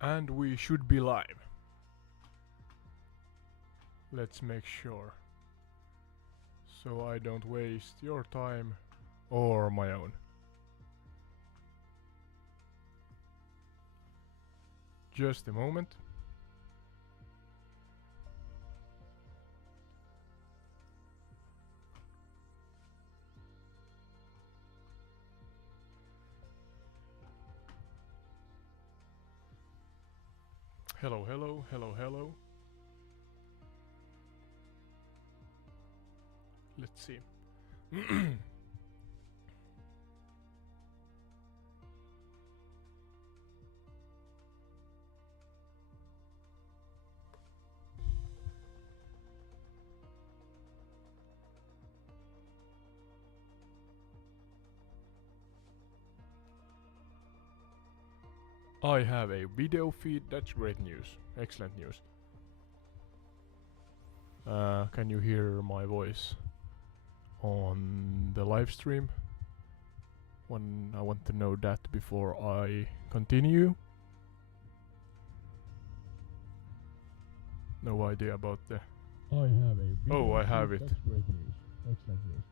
And we should be live. Let's make sure. So I don't waste your time or my own. Just a moment. Hello, hello, hello, hello. Let's see. I have a video feed, that's great news. Excellent news. Can you hear my voice on the live stream? I want to know that before I continue. No idea about the... I have a video. Oh, I have it. That's great news. Excellent news.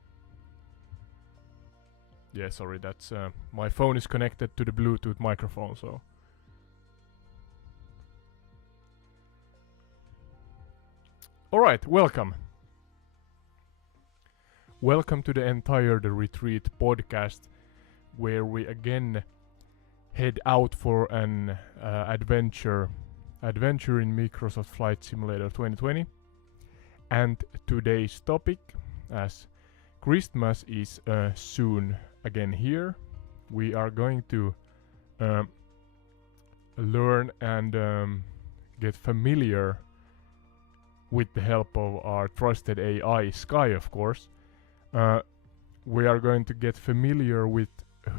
Yeah, sorry, that's... my phone is connected to the Bluetooth microphone, so... Alright, welcome. Welcome to the Entire the Retreat podcast, where we again head out for an adventure in Microsoft Flight Simulator 2020. And today's topic, as Christmas is soon again here, we are going to learn and get familiar with the help of our trusted AI, Sky, of course. We are going to get familiar with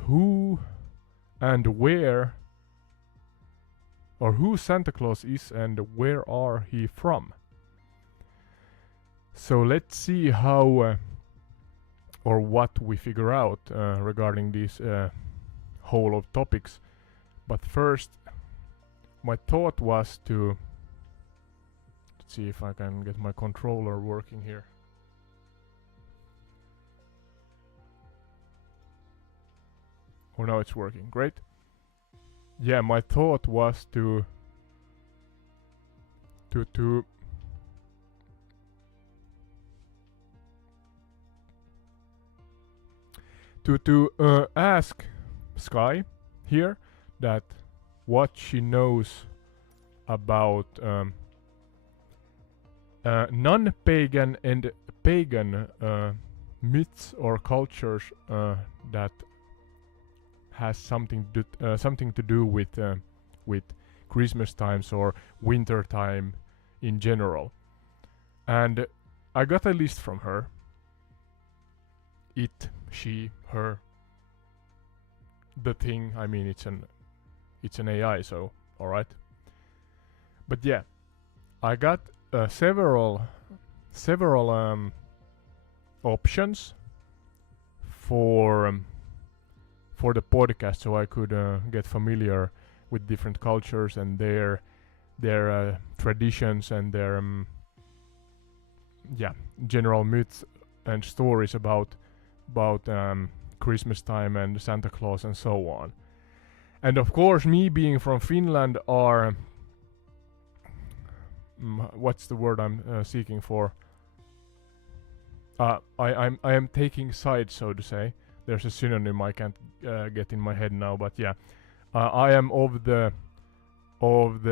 who and where, or who Santa Claus is and where are he from. So let's see how or what we figure out regarding this whole of topics. But first, my thought was to see if I can get my controller working here. Oh, now it's working. Great. Yeah, my thought was to ask Sky here that what she knows about non-pagan and pagan myths or cultures that has something to do with Christmas times or winter time in general. And I got a list from her. It, she, her, the thing. I mean, it's an AI, so all right. But yeah, I got several options for the podcast, so I could get familiar with different cultures and their traditions and their general myths and stories about Christmas time and Santa Claus and so on. And of course, me being from Finland are what's the word I'm seeking for? I am taking sides, so to say. There's a synonym I can't get in my head now, but yeah, I am of the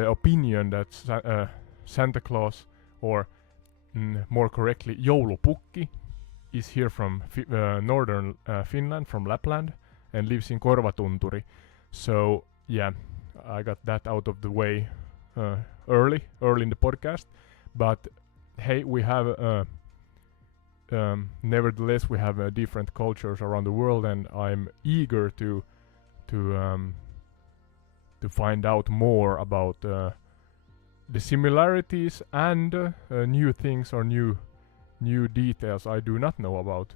opinion that Santa Claus, or more correctly, Joulupukki, is here from northern Finland, from Lapland, and lives in Korvatunturi. So yeah, I got that out of the way early in the podcast. But hey, we have nevertheless we have different cultures around the world, and I'm eager to find out more about the similarities and new things or new details I do not know about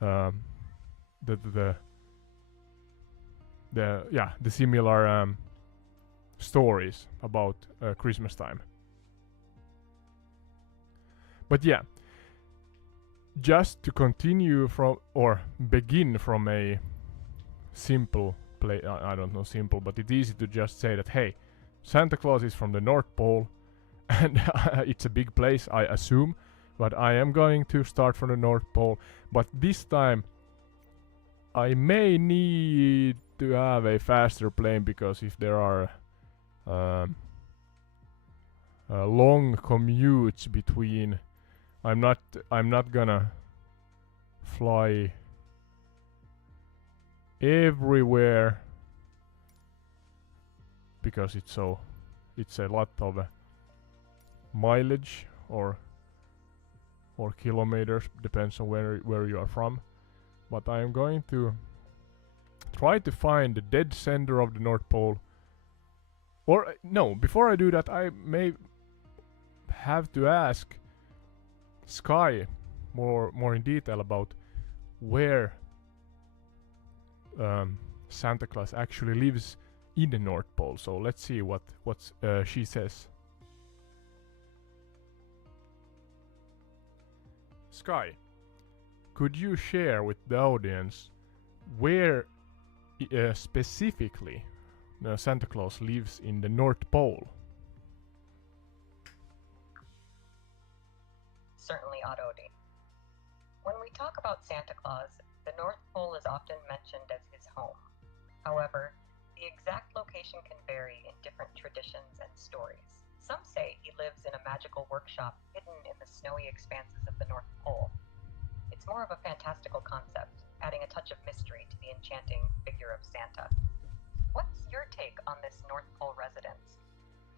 the similar stories about Christmas time. But yeah, just to continue from or begin from a simple play, I don't know simple, but it's easy to just say that hey, Santa Claus is from the North Pole, and it's a big place, I assume, but I am going to start from the North Pole. But this time I may need to have a faster plane, because if there are long commutes between, I'm not gonna fly everywhere, because it's a lot of mileage or kilometers, depends on where you are from. But I am going to try to find the dead center of the North Pole. Or no, before I do that, I may have to ask Sky more in detail about where Santa Claus actually lives in the North Pole. So let's see what she says. Sky, could you share with the audience where specifically Santa Claus lives in the North Pole? Certainly, Adodi. When we talk about Santa Claus, the North Pole is often mentioned as his home. However, the exact location can vary in different traditions and stories. Some say he lives in a magical workshop hidden in the snowy expanses of the North Pole. It's more of a fantastical concept, adding a touch of mystery to the enchanting figure of Santa. What's your take on this North Pole residence?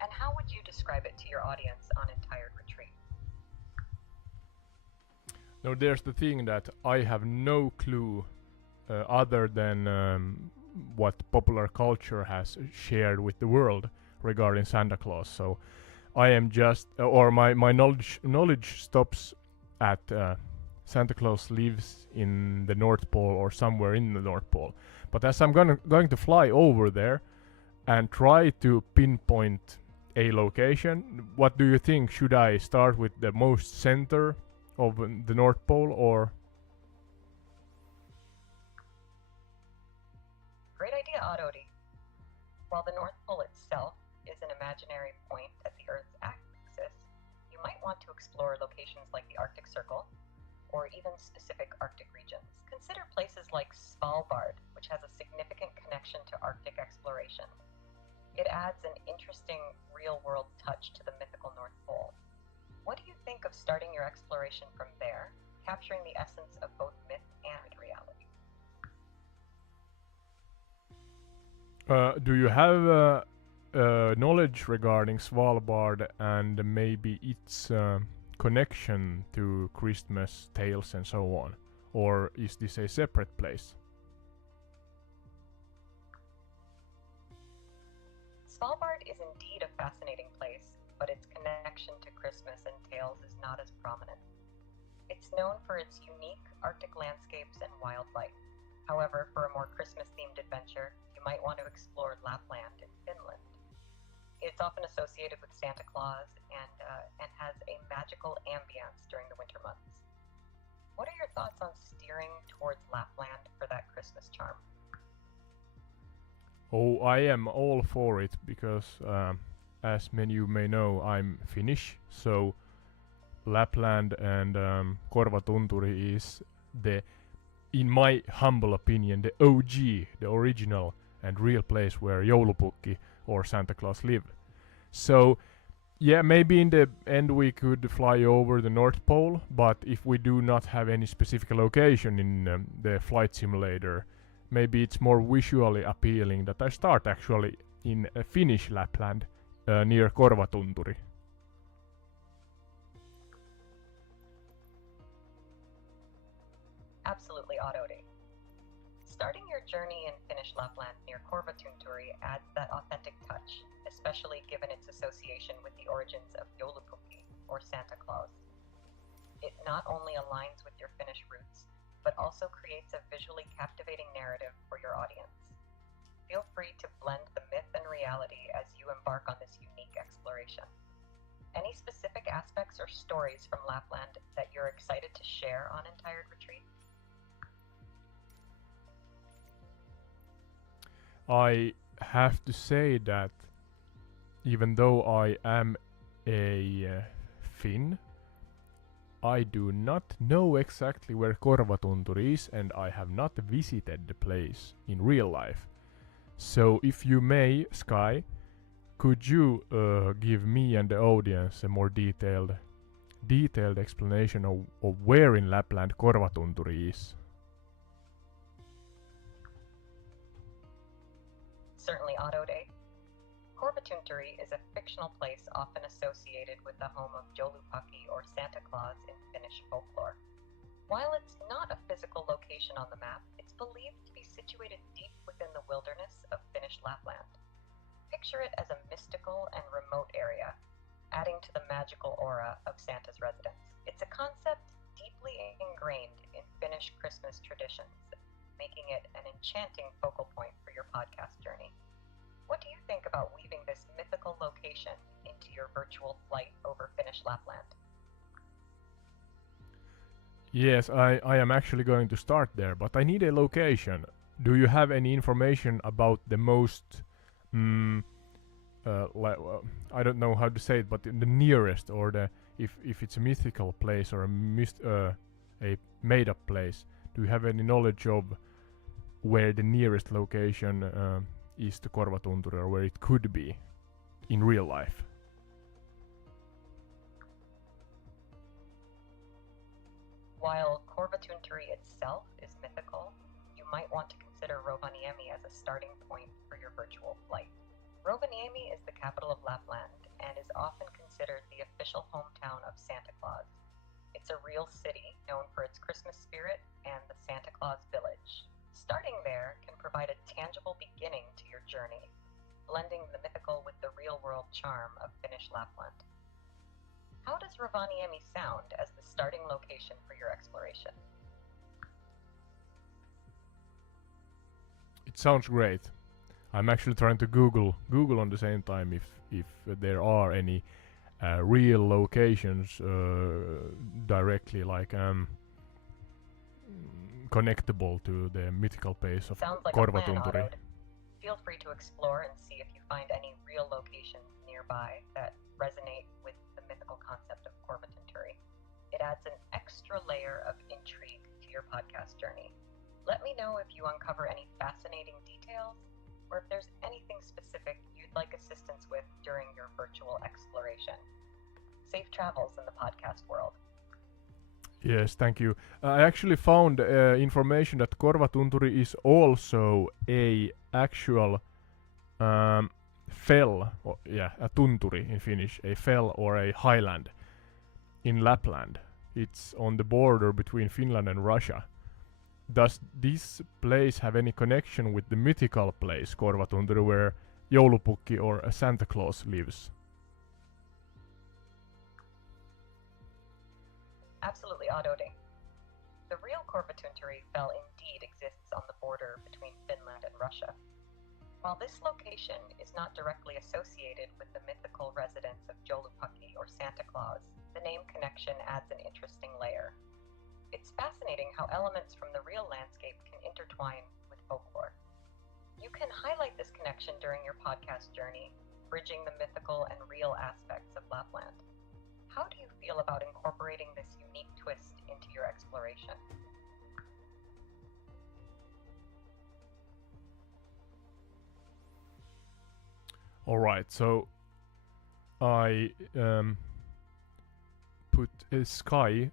And how would you describe it to your audience on Entired Retreat? Now there's the thing that I have no clue other than what popular culture has shared with the world regarding Santa Claus. So I am just, or my knowledge stops at Santa Claus lives in the North Pole or somewhere in the North Pole. But as I'm going to fly over there and try to pinpoint a location, what do you think? Should I start with the most center of the North Pole, or? Great idea, Adodi. While the North Pole itself is an imaginary point at the Earth's axis, you might want to explore locations like the Arctic Circle, or even specific Arctic regions. Consider places like Svalbard, which has a significant connection to Arctic exploration. It adds an interesting real-world touch to the mythical North Pole. What do you think of starting your exploration from there, capturing the essence of both myth and reality? Do you have knowledge regarding Svalbard and maybe its connection to Christmas tales and so on? Or is this a separate place? Svalbard is indeed a fascinating place, but its connection to Christmas and tales is not as prominent. It's known for its unique Arctic landscapes and wildlife. However, for a more Christmas-themed adventure, you might want to explore Lapland in Finland. It's often associated with Santa Claus and has a magical ambience during the winter months. What are your thoughts on steering towards Lapland for that Christmas charm? Oh, I am all for it, because as many of you may know, I'm Finnish, so Lapland and Korvatunturi is in my humble opinion, the OG, the original and real place where Joulupukki or Santa Claus live. So yeah, maybe in the end we could fly over the North Pole, but if we do not have any specific location in the flight simulator, maybe it's more visually appealing that I start actually in Finnish Lapland near Korvatunturi. Absolutely, Adodi. Starting your journey in Finnish Lapland near Korvatunturi adds that authentic touch, especially given its association with the origins of Joulupukki, or Santa Claus. It not only aligns with your Finnish roots, but also creates a visually captivating narrative for your audience. Feel free to blend the myth and than reality as you embark on this unique exploration. Any specific aspects or stories from Lapland that you're excited to share on Entire Retreat? I have to say that even though I am a Finn, I do not know exactly where Korvatunturi is, and I have not visited the place in real life. So if you may, Sky, could you give me and the audience a more detailed explanation of where in Lapland Korvatunturi is? Certainly, Autode. Korvatunturi is a fictional place often associated with the home of Joulupukki or Santa Claus in Finnish folklore. While it's not a physical location on the map, it's believed to be situated deep within the wilderness of Finnish Lapland. Picture it as a mystical and remote area, adding to the magical aura of Santa's residence. It's a concept deeply ingrained in Finnish Christmas traditions, making it an enchanting focal point for your podcast journey. What do you think about weaving this mythical location into your virtual flight over Finnish Lapland? Yes, I am actually going to start there, but I need a location. Do you have any information about the most, I don't know how to say it, but the nearest, or the if it's a mythical place or a made-up place? Do you have any knowledge of where the nearest location is to Korvatunturi, or where it could be in real life? While Korvatunturi itself is mythical, you might want to consider Rovaniemi as a starting point for your virtual flight. Rovaniemi is the capital of Lapland and is often considered the official hometown of Santa Claus. It's a real city known for its Christmas spirit and the Santa Claus village. Starting there can provide a tangible beginning to your journey, blending the mythical with the real-world charm of Finnish Lapland. How does Rovaniemi sound as the starting location for your exploration? It sounds great. I'm actually trying to Google on the same time if there are any real locations directly connectable to the mythical place of Sounds like a plan, Korvatunturi. Otto. Feel free to explore and see if you find any real locations nearby that resonate with the mythical concept of Korvatunturi. It adds an extra layer of intrigue to your podcast journey. Let me know if you uncover any fascinating details, or if there's anything specific you'd like assistance with during your virtual exploration. Safe travels in the podcast world. Yes, thank you. I actually found information that Korvatunturi is also a actual fell, a tunturi in Finnish, a fell or a highland in Lapland. It's on the border between Finland and Russia. Does this place have any connection with the mythical place Korvatunturi where Joulupukki or Santa Claus lives? Absolutely, Autode. The real Korvatunturi fell indeed exists on the border between Finland and Russia. While this location is not directly associated with the mythical residence of Joulupukki or Santa Claus, the name connection adds an interesting layer. It's fascinating how elements from the real landscape can intertwine with folklore. You can highlight this connection during your podcast journey, bridging the mythical and real aspects of Lapland. How do you feel about incorporating this unique twist into your exploration? Alright, so I put Sky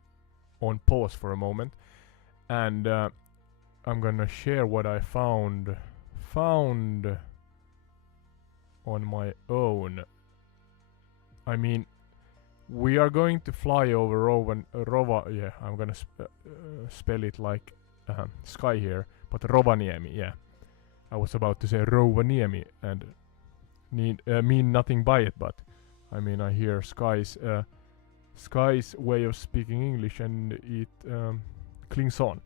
on pause for a moment, and I'm gonna share what I found on my own. I mean, we are going to fly over I'm gonna spell it like Sky here, but Rovaniemi, yeah. I was about to say Rovaniemi and mean nothing by it, but I mean I hear Sky's way of speaking English and it clings on.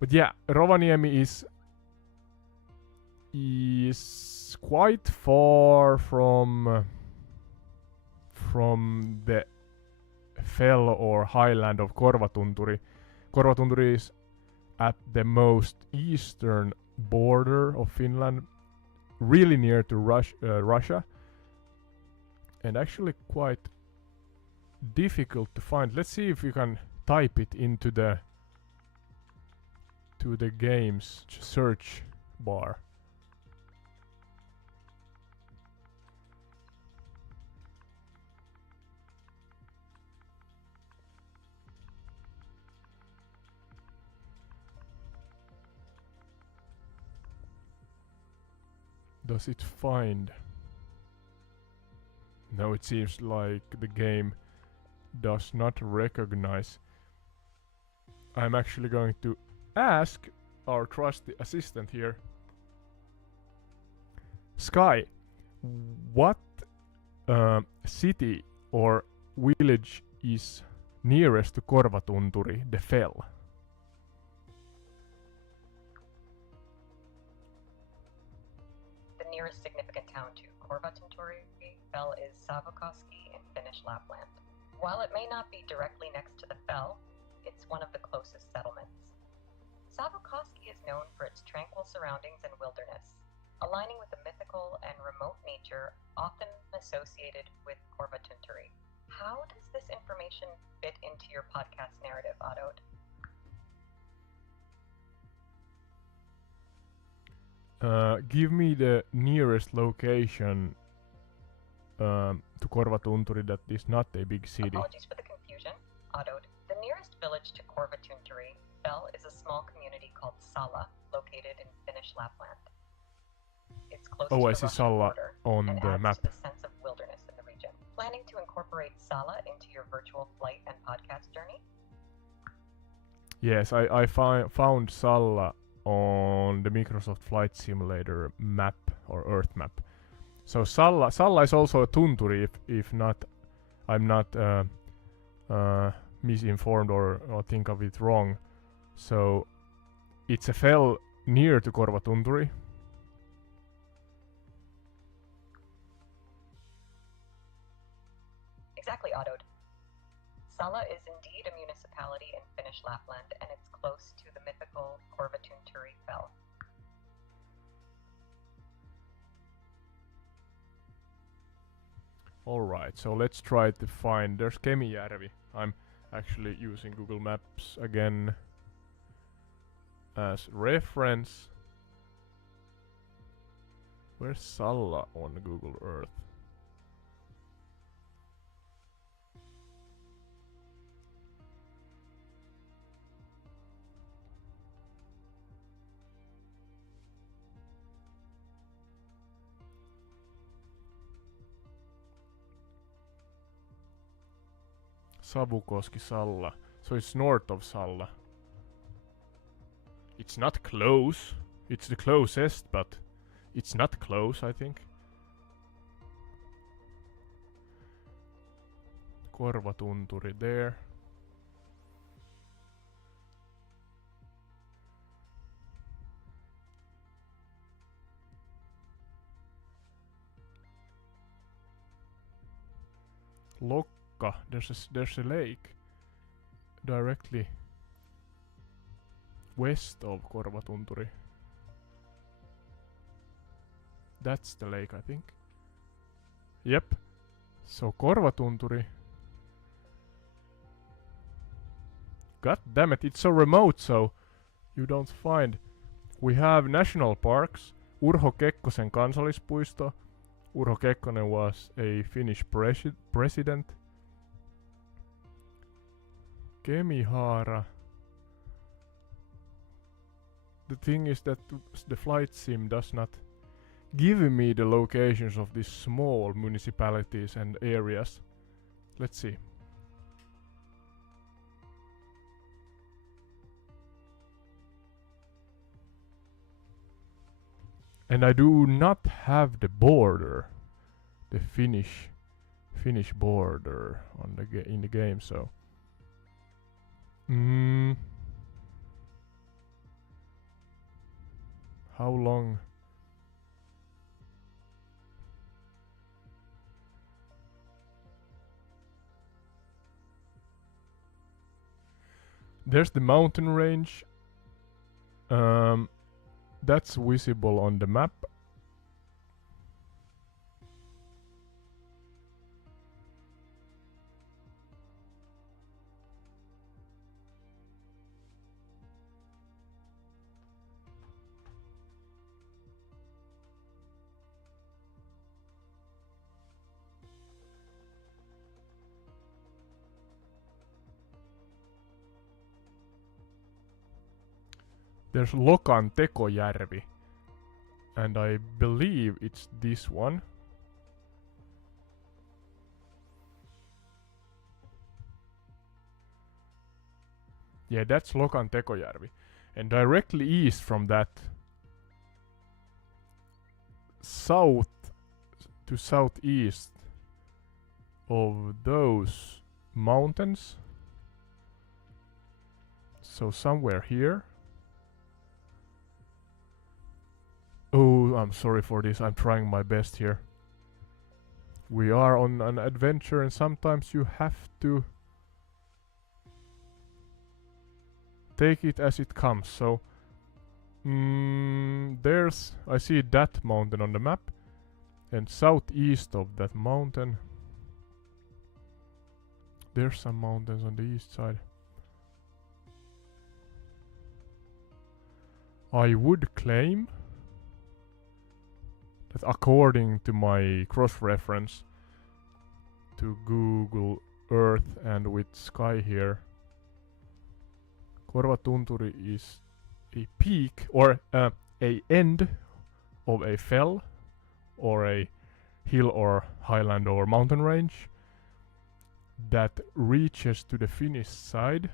But yeah, Rovaniemi is quite far from the fell or highland of Korvatunturi. Korvatunturi is at the most eastern border of Finland, really near to Russia, and actually quite difficult to find. Let's see if you can type it into the game's search bar. Does it find? No, it seems like the game does not recognize. I'm actually going to ask our trusty assistant here, Sky, what city or village is nearest to Korvatunturi, the fell? The nearest significant town to Korvatunturi fell is Savokoski in Finnish Lapland. While it may not be directly next to the fell, it's one of the closest settlements. Savokoski is known for its tranquil surroundings and wilderness, aligning with the mythical and remote nature often associated with Korvatunturi. How does this information fit into your podcast narrative, Otto? Give me the nearest location to Korvatunturi that is not a big city. Apologies for the confusion, Otto. The nearest village to Korvatunturi fell is a small community called Salla, located in Finnish Lapland. It's close to the I see Russian Salla border on and the adds map. to the sense of wilderness in the region. Planning to incorporate Salla into your virtual flight and podcast journey? Yes, I found Salla on the Microsoft Flight Simulator map or Earth map. So Salla is also a tunturi, if not, I'm not misinformed or think of it wrong. So it's a fell near to Korvatunturi. Exactly, Otto. Salla is indeed a municipality in Finnish Lapland, and it's close to the mythical Korvatunturi fell. Alright, so let's try to find. There's Kemijärvi. I'm actually using Google Maps again as reference. Where's Salla on Google Earth? Savukoski, Salla. So it's north of Salla. It's not close. It's the closest, but it's not close, I think. Korvatunturi there. Lokka. There's a lake directly west of Korvatunturi. That's the lake, I think. Yep. So Korvatunturi. God damn it, it's so remote, so you don't find. We have national parks. Urho Kekkosen kansallispuisto. Urho Kekkonen was a Finnish president. Kemihaara. The thing is that the flight sim does not give me the locations of these small municipalities and areas. Let's see. And I do not have the border, the Finnish border on the in the game. So, how long There's the mountain range. That's visible on the map. There's Lokan Tekojärvi, and I believe it's this one. Yeah, that's Lokan Tekojärvi. And directly east from that, south to southeast of those mountains, so somewhere here. Oh, I'm sorry for this, I'm trying my best here. We are on an adventure and sometimes you have to take it as it comes. So I see that mountain on the map, and southeast of that mountain there's some mountains on the east side. I would claim that according to my cross-reference to Google Earth and with sky here, Korvatunturi is a peak or a end of a fell or a hill or highland or mountain range that reaches to the Finnish side,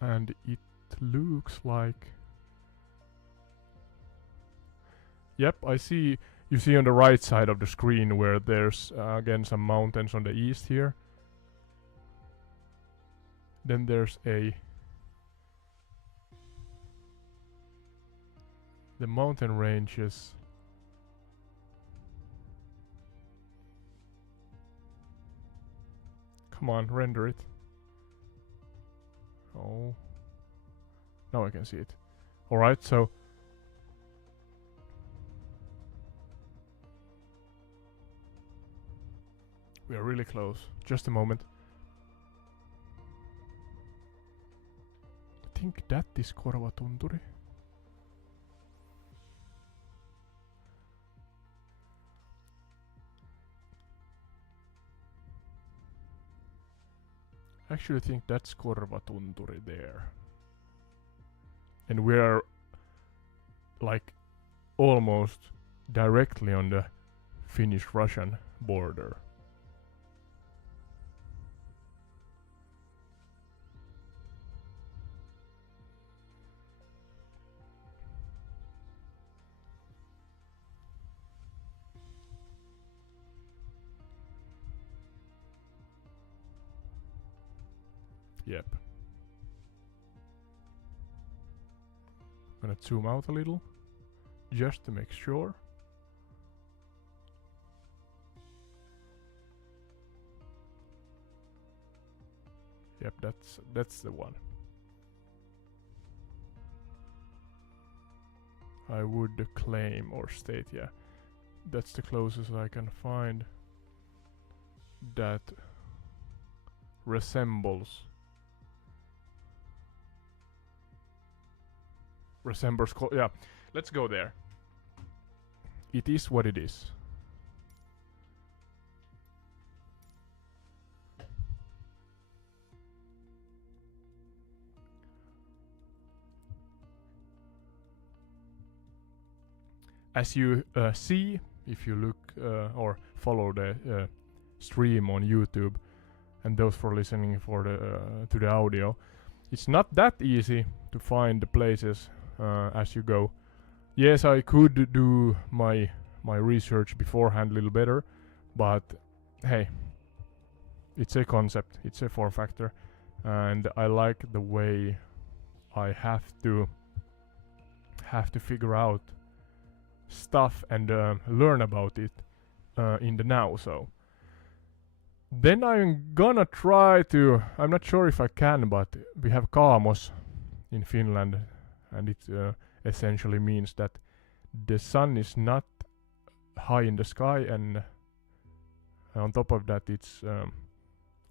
and it looks like, yep, I see, you see on the right side of the screen where there's again some mountains on the east here. Then there's the mountain ranges. Come on, render it. Oh. Now I can see it. Alright, so we are really close. Just a moment. I think that is Korvatunturi. Actually, I think that's Korvatunturi there. And we're like almost directly on the Finnish-Russian border. Yep. Gonna zoom out a little, just to make sure. Yep, that's the one. I would claim or state, yeah, that's the closest I can find that resembles yeah, let's go there. It is what it is. As you see, if you look or follow the stream on YouTube, and those for listening for the to the audio, it's not that easy to find the places as you go. Yes, I could do my research beforehand a little better, but hey, it's a concept, it's a form factor, and I like the way I have to figure out stuff and learn about it in the now. So Then I'm gonna try to. I'm not sure if I can, but we have Kaamos in Finland, and it essentially means that the sun is not high in the sky, and on top of that, it's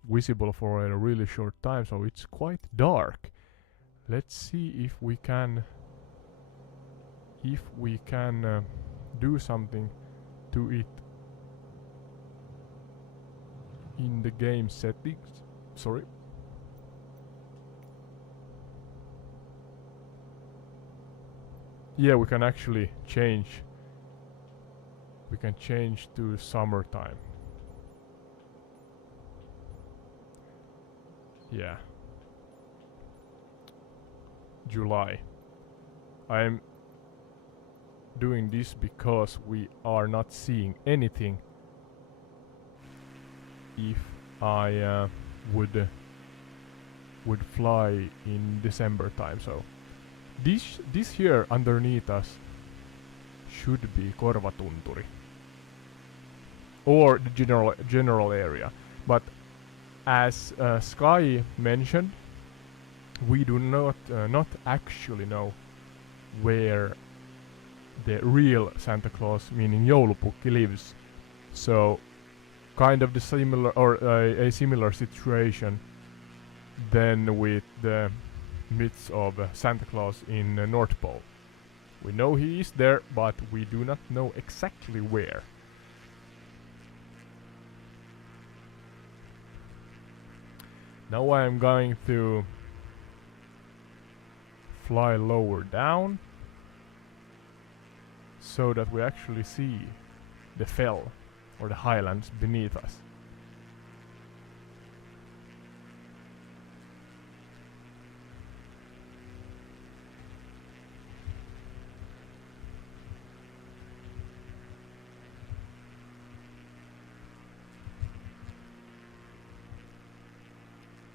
visible for a really short time, so it's quite dark. Let's see if we can do something to it in the game settings. Sorry. Yeah, we can actually change. We can change to summertime. Yeah. July. I'm doing this because we are not seeing anything. If I would fly in December time, so this here underneath us should be Korvatunturi or the general area, but as Sky mentioned, we do not actually know where the real Santa Claus, meaning Joulupukki, lives. So kind of the similar or a similar situation than with the myths of Santa Claus in North Pole. We know he is there, but we do not know exactly where. Now I am going to fly lower down so that we actually see the fell or the highlands beneath us.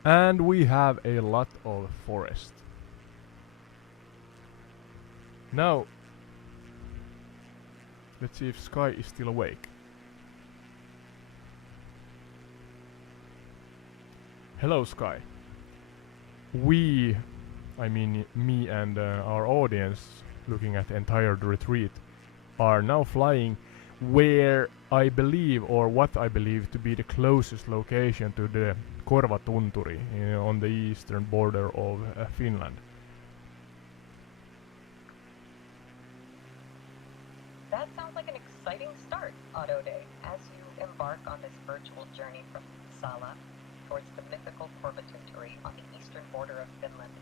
And we have a lot of forest. Now, let's see if Sky is still awake. Hello, Sky. I mean me and our audience looking at the entire retreat, are now flying where I believe, or what I believe to be the closest location to the Korvatunturi on the eastern border of Finland. That sounds like an exciting start, Auto Day, as you embark on this virtual journey from Sala towards the mythical Korvatunturi on the eastern border of Finland.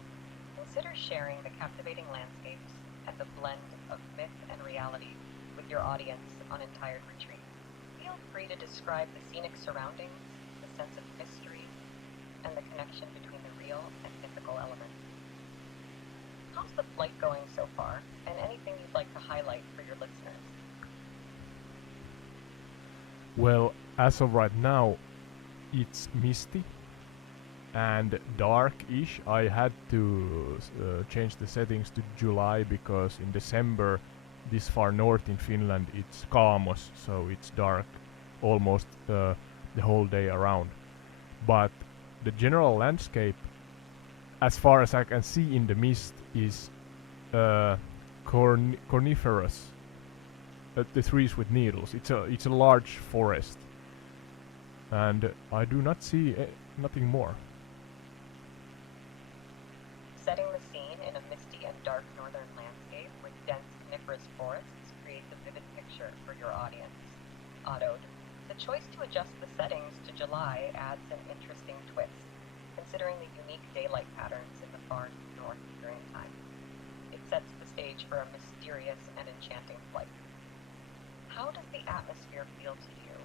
Consider sharing the captivating landscapes and the blend of myth and reality with your audience on Entire Retreat. Feel free to describe the scenic surroundings, the sense of mystery, and the connection between the real and mythical elements. How's the flight going so far, and anything you'd like to highlight for your listeners? Well, as of right now, it's misty and dark-ish. I had to change the settings to July because in December, this far north in Finland, it's Kaamos, so it's dark almost the whole day around. But the general landscape, as far as I can see in the mist, is coniferous. The trees with needles. It's a large forest, and I do not see nothing more. Setting the scene in a misty and dark northern landscape with dense coniferous forests creates a vivid picture for your audience. Otto, the choice to adjust the settings to July adds an interesting twist, considering the unique daylight patterns in the far north during time. It sets the stage for a mysterious and enchanting flight. How does the atmosphere feel to you,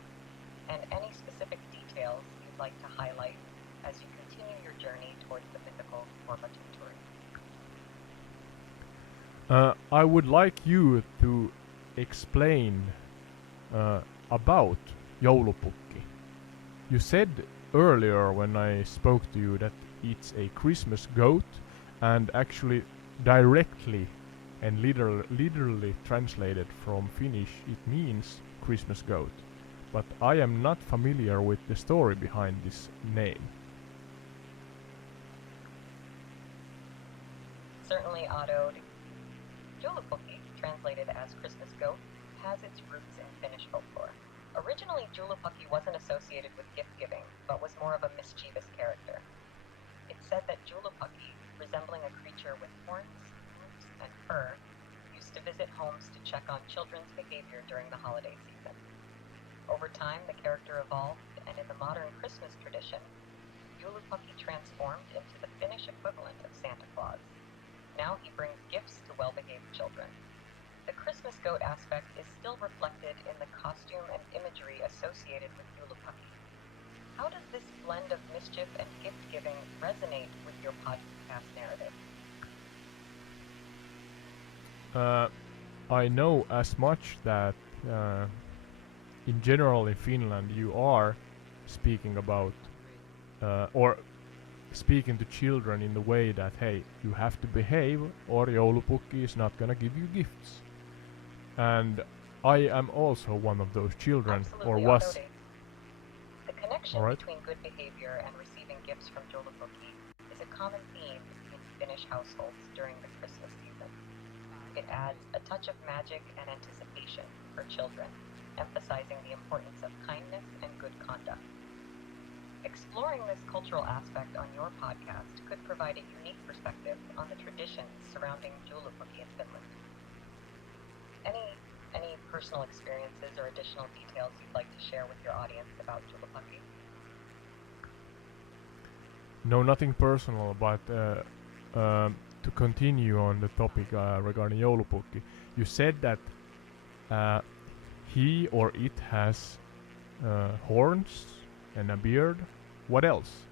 and any specific details you'd like to highlight as you continue your journey towards the mythical Korvatunturi? I would like you to explain about Joulupukki. You said earlier when I spoke to you that it's a Christmas goat, and actually directly and literally translated from Finnish, it means Christmas goat. but I am not familiar with the story behind this name. Certainly, Otto. Joulupukki, translated as Christmas goat, has its roots in Finnish folklore. Originally, Joulupukki wasn't associated with gift-giving, but was more of a mischievous character. It's said that Joulupukki, resembling a creature with horns, hooves, and fur, used to visit homes to check on children's behavior during the holiday season. Over time, the character evolved, and in the modern Christmas tradition, Joulupukki transformed into the Finnish equivalent of Santa Claus. Now he brings gifts to well-behaved children. The Christmas goat aspect is still reflected in the costume and imagery associated with Joulupukki. How does this blend of mischief and gift-giving resonate with your podcast narrative? I know as much that in general in Finland you are speaking about or speaking to children in the way that, hey, you have to behave or Joulupukki is not gonna give you gifts. And I am also one of those children, Absolutely, or was. Otto. The connection Alright. between good behavior and receiving gifts from Joulupukki is a common theme in Finnish households during the Christmas season. It adds a touch of magic and anticipation for children, emphasizing the importance of kindness and good conduct. Exploring this cultural aspect on your podcast could provide a unique perspective on the traditions surrounding Joulupukki in Finland. Any personal experiences or additional details you'd like to share with your audience about Joulupukki? No, nothing personal, but to continue on the topic regarding Joulupukki, you said that he or it has horns and a beard. What else?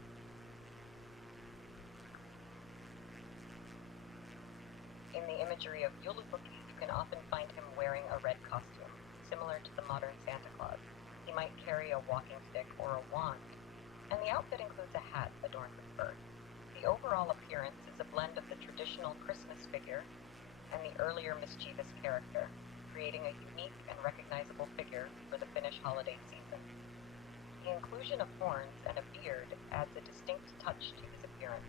In the imagery of Joulupukki, you can often find him wearing a red costume, similar to the modern Santa Claus. He might carry a walking stick or a wand, and the outfit includes a hat adorned with fur. The overall appearance is a blend of the traditional Christmas figure and the earlier mischievous character, creating a unique and recognizable figure for the Finnish holiday season. The inclusion of horns and a beard adds a distinct touch to his appearance.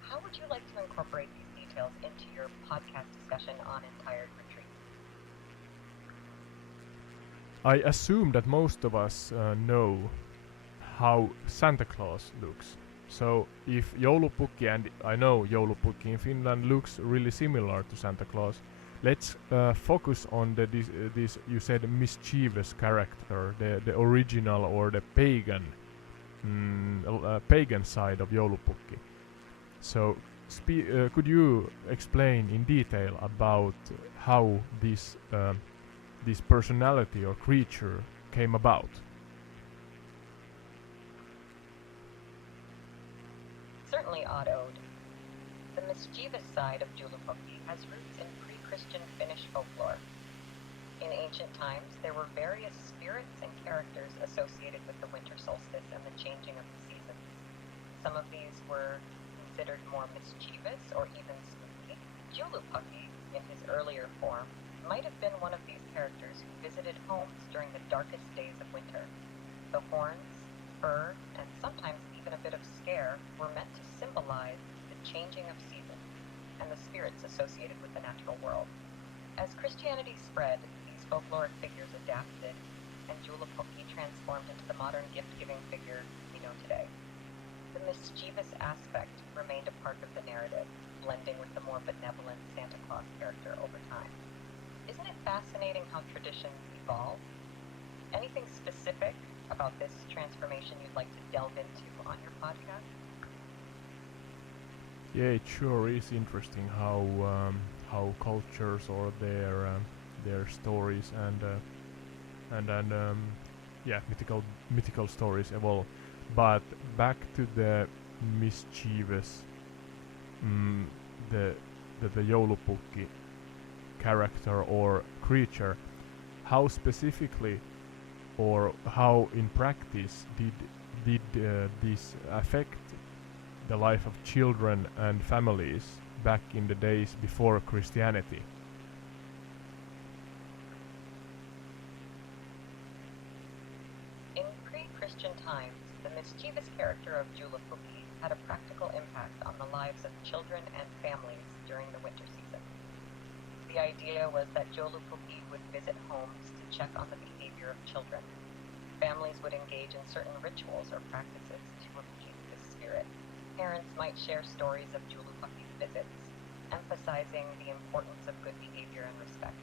How would you like to incorporate these details into your podcast discussion on Entire Retreat? I assume that most of us know how Santa Claus looks. So if Joulupukki, and I know Joulupukki in Finland looks really similar to Santa Claus, let's focus on this you said mischievous character, the original or the pagan pagan side of Joulupukki. So could you explain in detail about how this personality or creature came about? Certainly, Otto. The mischievous side of Joulupukki has roots in pre-Christian Finnish folklore. In ancient times, there were various spirits and characters associated with the winter solstice and the changing of the seasons. Some of these were considered more mischievous or even spooky. Joulupukki, in his earlier form, might have been one of these characters who visited homes during the darkest days of winter. The horns, fur, and sometimes even a bit of scare were meant to symbolize the changing of seasons and the spirits associated with the natural world. As Christianity spread, these folkloric figures adapted, and Joulupukki transformed into the modern gift-giving figure we know today. The mischievous aspect remained a part of the narrative, blending with the more benevolent Santa Claus character over time. Isn't it fascinating how traditions evolve? Anything specific about this transformation you'd like to delve into on your podcast? Yeah, it sure is interesting how cultures or their stories and mythical stories evolve. But back to the mischievous, the Joulupukki character or creature. How specifically or how in practice did this affect the life of children and families back in the days before Christianity? The idea was that Joulupukki would visit homes to check on the behavior of children. Families would engage in certain rituals or practices to appease this spirit. Parents might share stories of Joulupukki's visits, emphasizing the importance of good behavior and respect.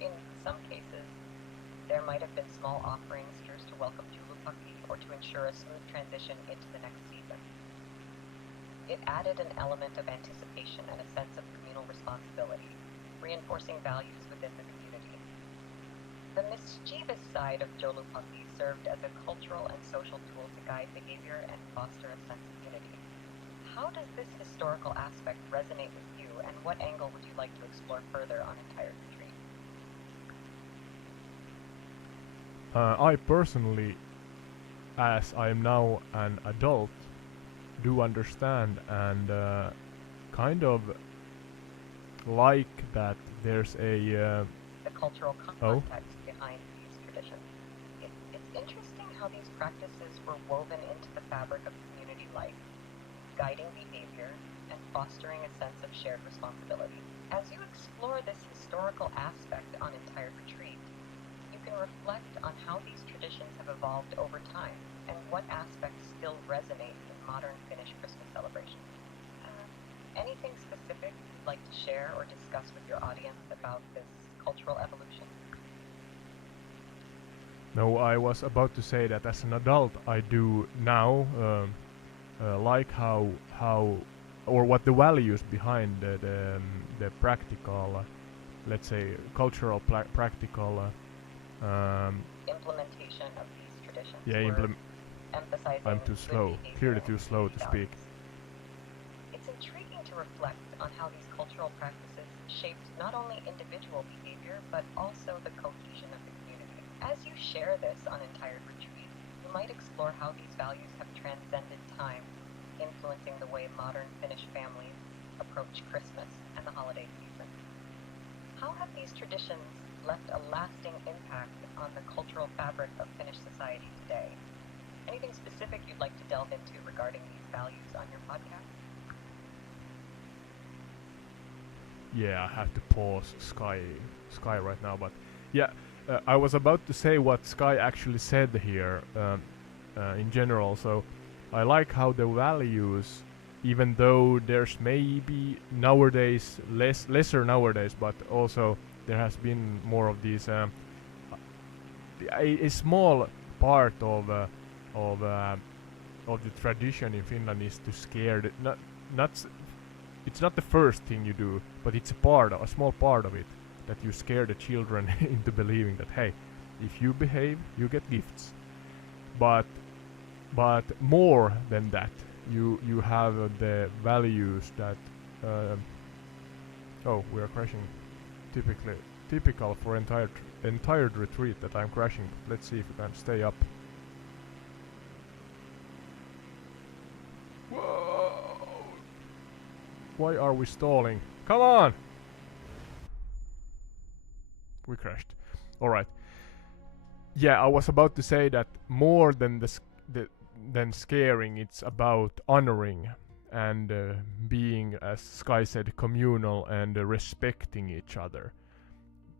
In some cases, there might have been small offerings here to welcome Joulupukki or to ensure a smooth transition into the next season. It added an element of anticipation and a sense of communal responsibility, reinforcing values within the community. The mischievous side of Joulupukki served as a cultural and social tool to guide behavior and foster a sense of unity. How does this historical aspect resonate with you, and what angle would you like to explore further on Entire Retreat? I personally, as I am now an adult, do understand and kind of like that there's a The cultural context behind these traditions. It's interesting how these practices were woven into the fabric of community life, guiding behavior and fostering a sense of shared responsibility. As you explore this historical aspect on Entire Retreat, you can reflect on how these traditions have evolved over time and what aspects still resonate in modern Finnish Christmas celebrations. Anything specific you'd like to share or discuss with your audience about this cultural evolution? No, I was about to say that as an adult, I do now like how or what the values behind the practical, let's say, cultural practical. Implementation of these traditions. Yeah, emphasizing I'm too good slow. behavior Clearly and too slow to speak. values. It's intriguing to reflect on how these cultural practices shaped not only individual behavior, but also the cohesion of the community. As you share this on Entire Retreat, you might explore how these values have transcended time, influencing the way modern Finnish families approach Christmas and the holiday season. How have these traditions left a lasting impact on the cultural fabric of Finnish society today? Anything specific you'd like to delve into regarding these values on your podcast? Yeah, I have to pause Sky right now, but yeah, I was about to say what Sky actually said here in general. So I like how the values, even though there's maybe nowadays lesser nowadays, but also there has been more of these a small part of the tradition in Finland is to scare it's not the first thing you do, but it's a small part of it, that you scare the children into believing that, hey, if you behave, you get gifts. But more than that, you have the values that oh, we are crashing. Typical for entire retreat that I'm crashing. Let's see if we can stay up. Whoa! Why are we stalling? Come on! We crashed. Alright. Yeah, I was about to say that more than than scaring, it's about honoring and being, as Sky said, communal and respecting each other.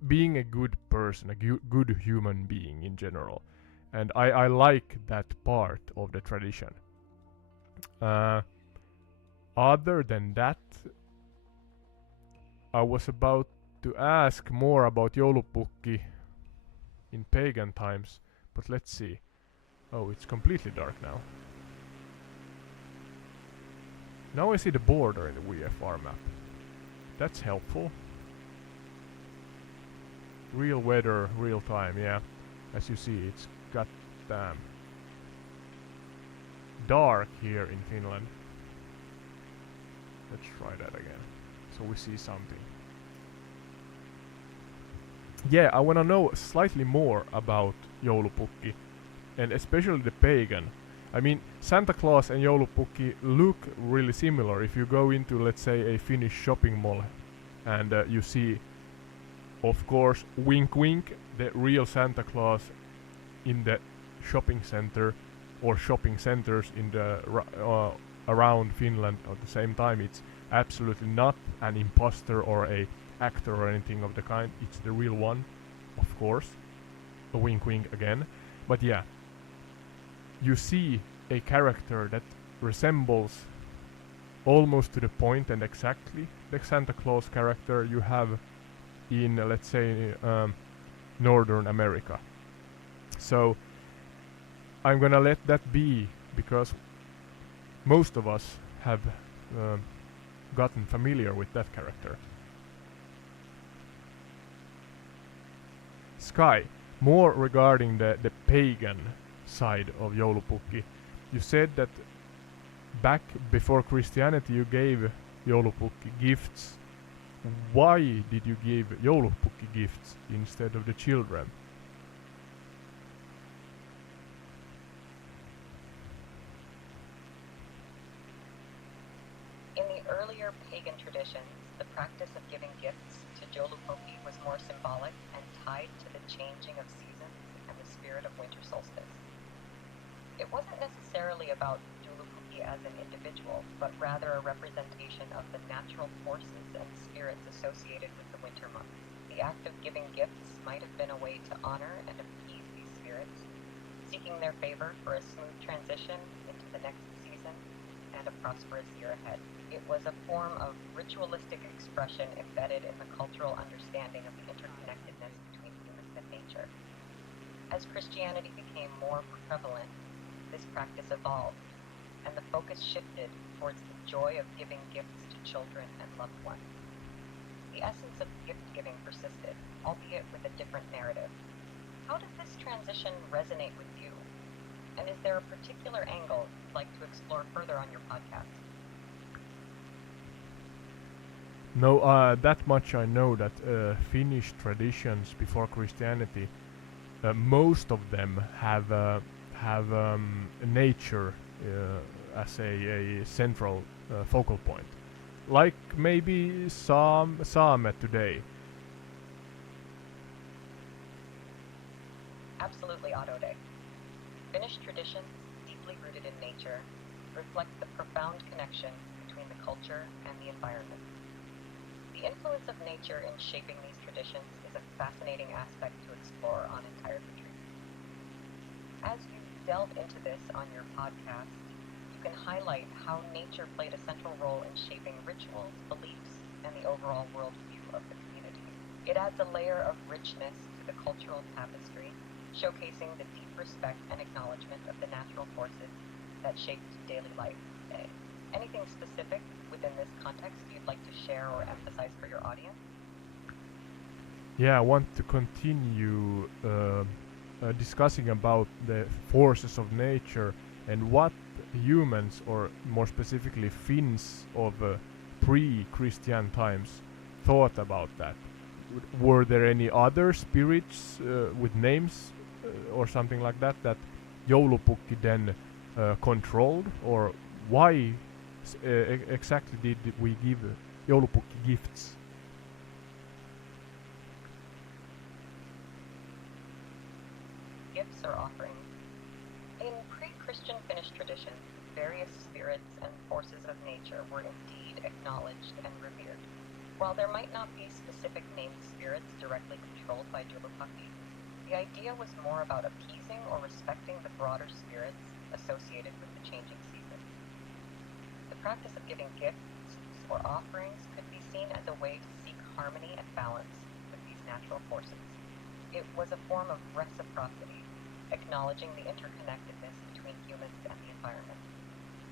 Being a good person, a good human being in general. And I like that part of the tradition. Other than that, I was about to ask more about Joulupukki in pagan times, but let's see. Oh, it's completely dark now. Now I see the border in the VFR map. That's helpful. Real weather, real time, yeah. As you see, it's got dark here in Finland. Let's try that again, so we see something. Yeah, I wanna know slightly more about Joulupukki, and especially the pagan. I mean, Santa Claus and Joulupukki look really similar. If you go into, let's say, a Finnish shopping mall, and you see, of course, wink wink, the real Santa Claus in the shopping center or shopping centers in the around Finland at the same time. It's absolutely not an imposter or a actor or anything of the kind. It's the real one, of course. A wink wink again. But yeah, you see a character that resembles almost to the point and exactly the Santa Claus character you have in, let's say, Northern America. So I'm gonna let that be, because most of us have gotten familiar with that character. Sky, more regarding the pagan side of Joulupukki. You said that back before Christianity you gave Joulupukki gifts. Why did you give Joulupukki gifts instead of the children? In the earlier pagan traditions, the practice of giving gifts to Joulupukki was more symbolic and tied to the changing of seasons and the spirit of winter solstice. It wasn't necessarily about Joulupukki as an individual, but rather a representation of the natural forces and spirits associated with the winter months. The act of giving gifts might have been a way to honor and appease these spirits, seeking their favor for a smooth transition into the next season and a prosperous year ahead. It was a form of ritualistic expression embedded in the cultural understanding of the interconnectedness between humans and nature. As Christianity became more prevalent, this practice evolved, and the focus shifted towards the joy of giving gifts to children and loved ones. The essence of gift-giving persisted, albeit with a different narrative. How did this transition resonate with you? And is there a particular angle you'd like to explore further on your podcast? No, that much I know, that Finnish traditions before Christianity, most of them have nature as a central focal point, like maybe Same today. Absolutely, Autode. Finnish traditions, deeply rooted in nature, reflect the profound connection between the culture and the environment. The influence of nature in shaping these traditions is a fascinating aspect to explore on entire retreats. As you delve into this on your podcast, you can highlight how nature played a central role in shaping rituals, beliefs, and the overall worldview of the community. It adds a layer of richness to the cultural tapestry, showcasing the deep respect and acknowledgement of the natural forces that shaped daily life today. Anything specific within this context you'd like to share or emphasize for your audience? Yeah, I want to continue discussing about the forces of nature and what humans, or more specifically Finns of pre-Christian times, thought about that. Were there any other spirits with names or something like that that Joulupukki then controlled, or why exactly did we give Joulupukki gifts? Gifts or offerings. In pre-Christian Finnish traditions, various spirits and forces of nature were indeed acknowledged and revered. While there might not be specific named spirits directly controlled by Joulupukki, the idea was more about appeasing or respecting the broader spirits associated with the changing season. The practice of giving gifts or offerings could be seen as a way to seek harmony and balance with these natural forces. It was a form of reciprocity, acknowledging the interconnectedness between humans and the environment.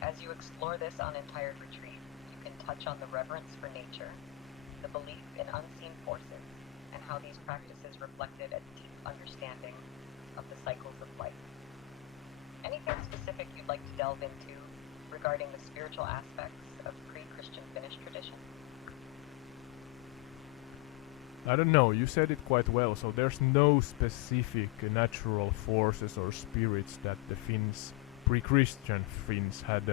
As you explore this on Entire Retreat, you can touch on the reverence for nature, the belief in unseen forces, and how these practices reflected a deep understanding of the cycles of life. Anything specific you'd like to delve into regarding the spiritual aspects of pre-Christian Finnish tradition? I don't know, you said it quite well, so there's no specific natural forces or spirits that the Finns, pre-Christian Finns, had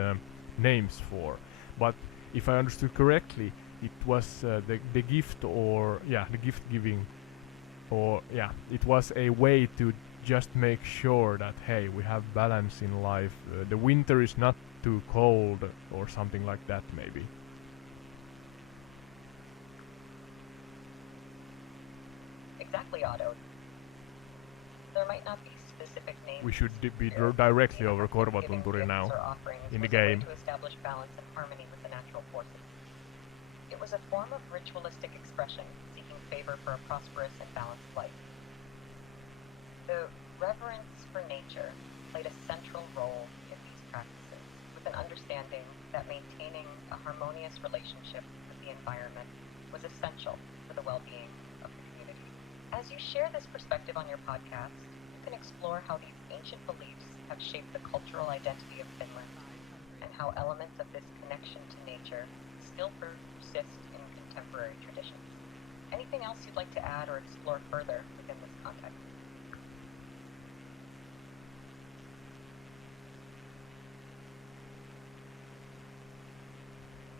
names for. But if I understood correctly, it was the gift, or the gift giving, or it was a way to just make sure that, hey, we have balance in life, the winter is not too cold, or something like that maybe. Exactly, Otto. There might not be specific names. We should be here. directly Even over giving Korvatunturi gifts now. or offerings in the was a way game. to establish balance and harmony with the natural forces. It was a form of ritualistic expression, seeking favor for a prosperous and balanced life. The reverence for nature played a central role in these practices, with an understanding that maintaining a harmonious relationship with the environment was essential for the well-being of the community. As you share this perspective on your podcast, you can explore how these ancient beliefs have shaped the cultural identity of Finland, and how elements of this connection to nature still persist in contemporary traditions. Anything else you'd like to add or explore further within this context?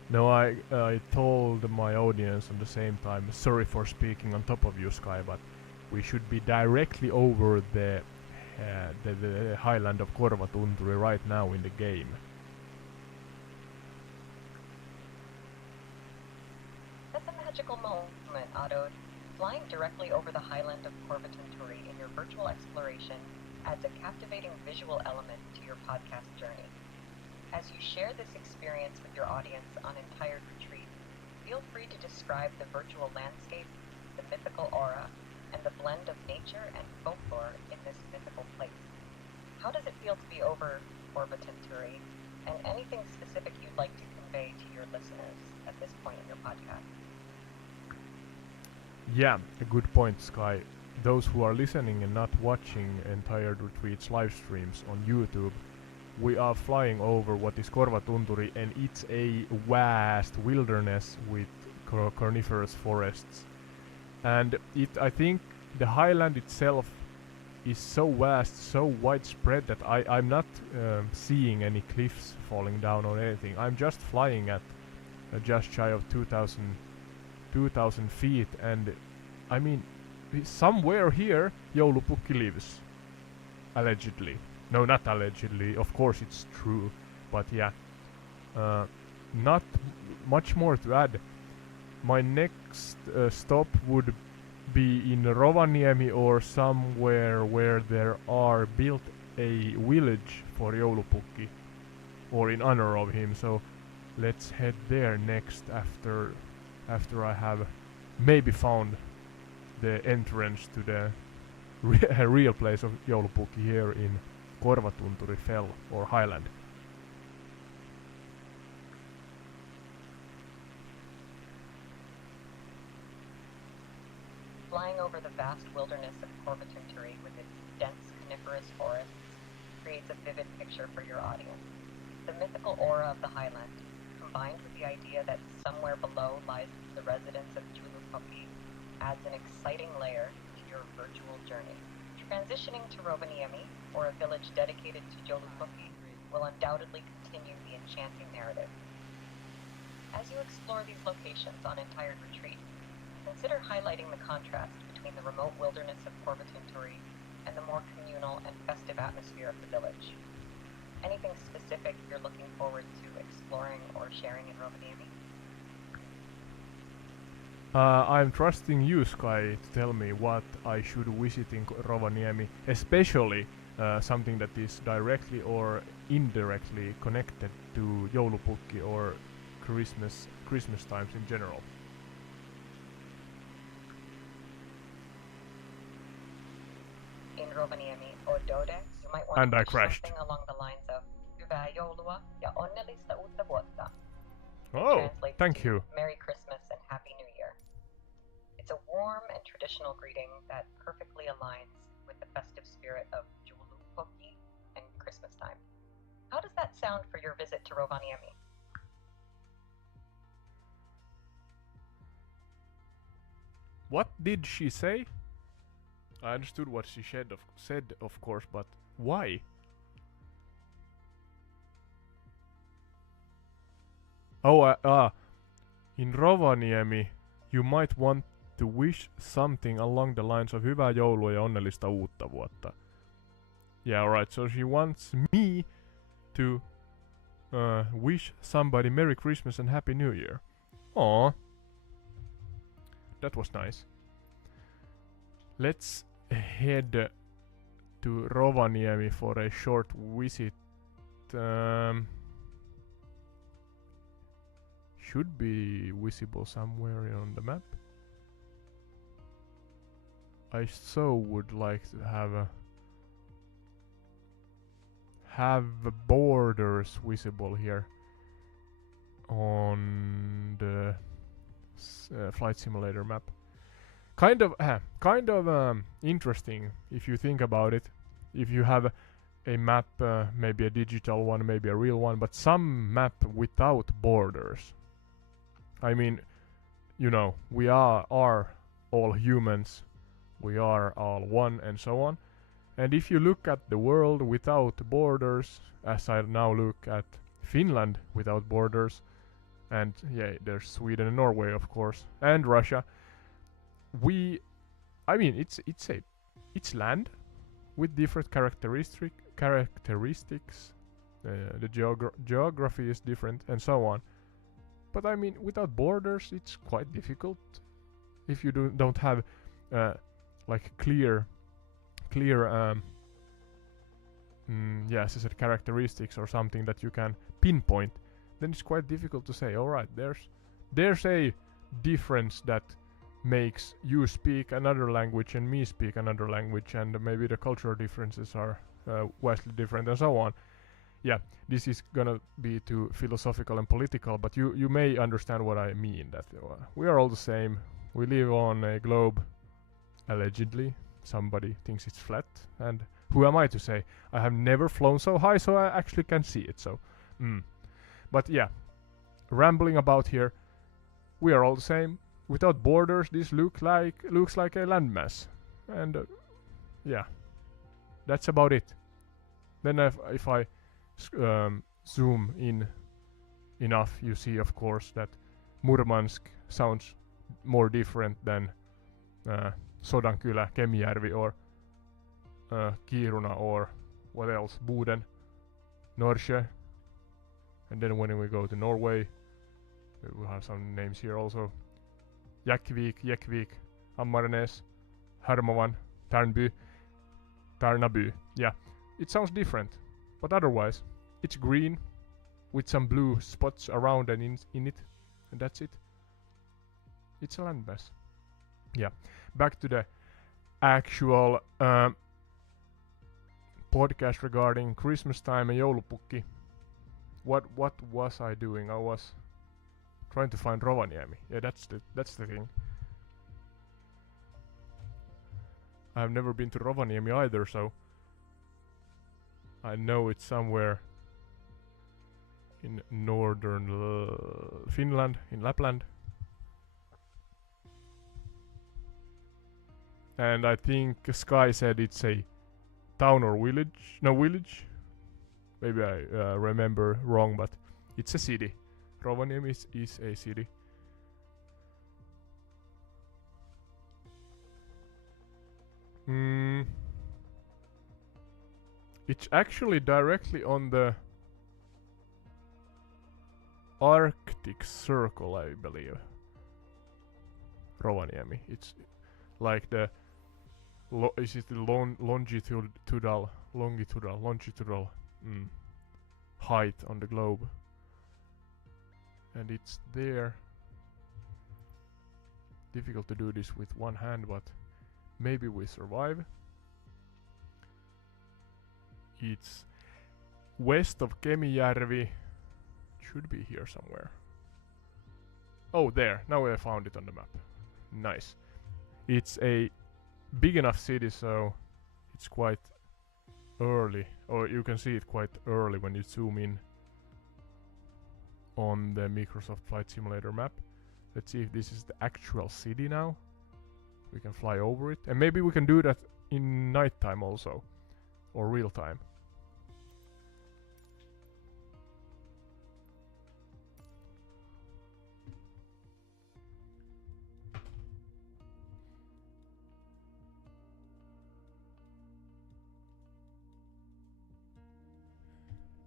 No, I told my audience at the same time, sorry for speaking on top of you, Sky, but we should be directly over the highland of Korvatunturi right now in the game. That's a magical moment, Otto. Flying directly over the highland of Korvatunturi in your virtual exploration adds a captivating visual element to your podcast journey. As you share this experience with your audience on Entire Retreat, feel free to describe the virtual landscape, the mythical aura, and the blend of nature and folklore in this mythical place. How does it feel to be over Korvatunturi, and anything specific you'd like to convey to your listeners at this point in your podcast? Yeah, a good point, Sky. Those who are listening and not watching Entire Retreats live streams on YouTube, we are flying over what is Korvatunturi, and it's a vast wilderness with coniferous forests. And I think the highland itself is so vast, so widespread that I'm not seeing any cliffs falling down or anything. I'm just flying at just shy of 2,000 feet, and I mean, somewhere here Joulupukki lives, allegedly. No, not allegedly, of course it's true, but yeah, not much more to add. My next stop would be in Rovaniemi or somewhere where there are built a village for Joulupukki, or in honor of him, so let's head there next after I have maybe found the entrance to the real place of Joulupukki here in Korvatunturi Fell or Highland. Flying over the vast wilderness of Korvatunturi with its dense coniferous forests creates a vivid picture for your audience. The mythical aura of the highland, combined with the idea that somewhere below lies the residence of Joulupukki, adds an exciting layer to your virtual journey. Transitioning to Rovaniemi, or a village dedicated to Joulupukki, will undoubtedly continue the enchanting narrative. As you explore these locations on Entire Retreat, consider highlighting the contrast between the remote wilderness of Korvatunturi and the more communal and festive atmosphere of the village. Anything specific you're looking forward to exploring or sharing in Rovaniemi? I'm trusting you, Sky, to tell me what I should visit in Rovaniemi, especially something that is directly or indirectly connected to Joulupukki or Christmas times in general. In Rovaniemi or Dode, you might want And to I wish crashed. something along the lines of Hyvää joulua ja onnellista uutta vuotta. Oh, Translates thank to you. Merry Christmas and Happy New Year. It's a warm and traditional greeting that perfectly aligns with the festive spirit of Joulupukki and Christmas time. How does that sound for your visit to Rovaniemi? What did she say? I understood what she said, of course, but why? Oh, in Rovaniemi, you might want to wish something along the lines of Hyvää joulua ja onnellista uutta vuotta. Yeah, alright, so she wants me to wish somebody Merry Christmas and Happy New Year. Aww. That was nice. let's head to Rovaniemi for a short visit. Should be visible somewhere on the map. I so would like to have borders visible here on the flight simulator map. Kind of interesting if you think about it. If you have a map, maybe a digital one, maybe a real one, but some map without borders. I mean, you know, we are all humans, we are all one, and so on. And if you look at the world without borders, as I now look at Finland without borders, and yeah, there's Sweden and Norway, of course, and Russia. I mean, it's land with different characteristics. The geography is different, and so on. But I mean, without borders, it's quite difficult. If you don't have like clear as I said, characteristics or something that you can pinpoint, then it's quite difficult to say, all right, there's a difference that makes you speak another language and me speak another language, and maybe the cultural differences are vastly different, and so on. Yeah, this is gonna be too philosophical and political, but you may understand what I mean, that we are all the same. We live on a globe, allegedly. Somebody thinks it's flat, and who am I to say? I have never flown so high, so I actually can see it, so but yeah, rambling about here. We are all the same. Without borders, this looks like a landmass, and yeah, that's about it. Then if I zoom in enough, you see, of course, that Murmansk sounds more different than Sodankylä, Kemijärvi, or Kiruna, or what else? Boden, Norsjö. And then when we go to Norway, we will have some names here also. Jekvik, Ammarnes, Hermovan, Tärnby, Tärnaby. Yeah, it sounds different, but otherwise, it's green with some blue spots around and in it, and that's it. It's a landmass. Yeah, back to the actual podcast regarding Christmas time and Joulupukki. What was I doing? I was trying to find Rovaniemi. Yeah, that's the thing. I've never been to Rovaniemi either, so I know it's somewhere in northern Finland, in Lapland. And I think Sky said it's a town or village. No, village. Maybe I remember wrong, but it's a city. Rovaniemi is a city. It's actually directly on the Arctic Circle, I believe. Rovaniemi. It's like the is it the longitudinal height on the globe, and it's there. Difficult to do this with one hand, but maybe we survive. It's west of Kemijärvi. Should be here somewhere. Oh, there. Now I found it on the map. Nice. It's a big enough city, so it's quite early, or you can see it quite early when you zoom in on the Microsoft Flight Simulator map. Let's see if this is the actual city now. We can fly over it, and maybe we can do that in nighttime also, or real time.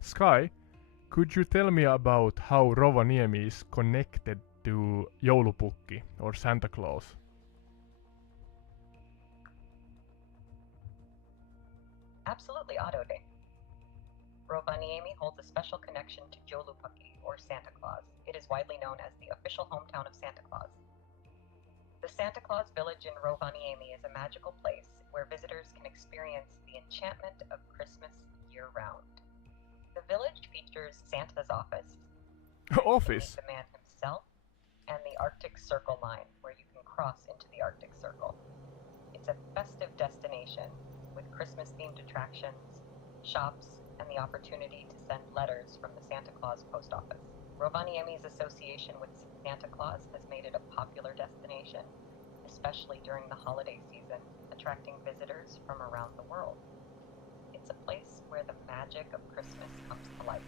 Sky, could you tell me about how Rovaniemi is connected to Joulupukki or Santa Claus? Absolutely, Auto-Day. Rovaniemi holds a special connection to Joulupukki, or Santa Claus. It is widely known as the official hometown of Santa Claus. The Santa Claus village in Rovaniemi is a magical place where visitors can experience the enchantment of Christmas year-round. The village features Santa's office, where you can meet Office. the man himself, and the Arctic Circle line, where you can cross into the Arctic Circle. It's a festive destination with Christmas-themed attractions, shops, and the opportunity to send letters from the Santa Claus post office. Rovaniemi's association with Santa Claus has made it a popular destination, especially during the holiday season, attracting visitors from around the world. It's a place where the magic of Christmas comes to life.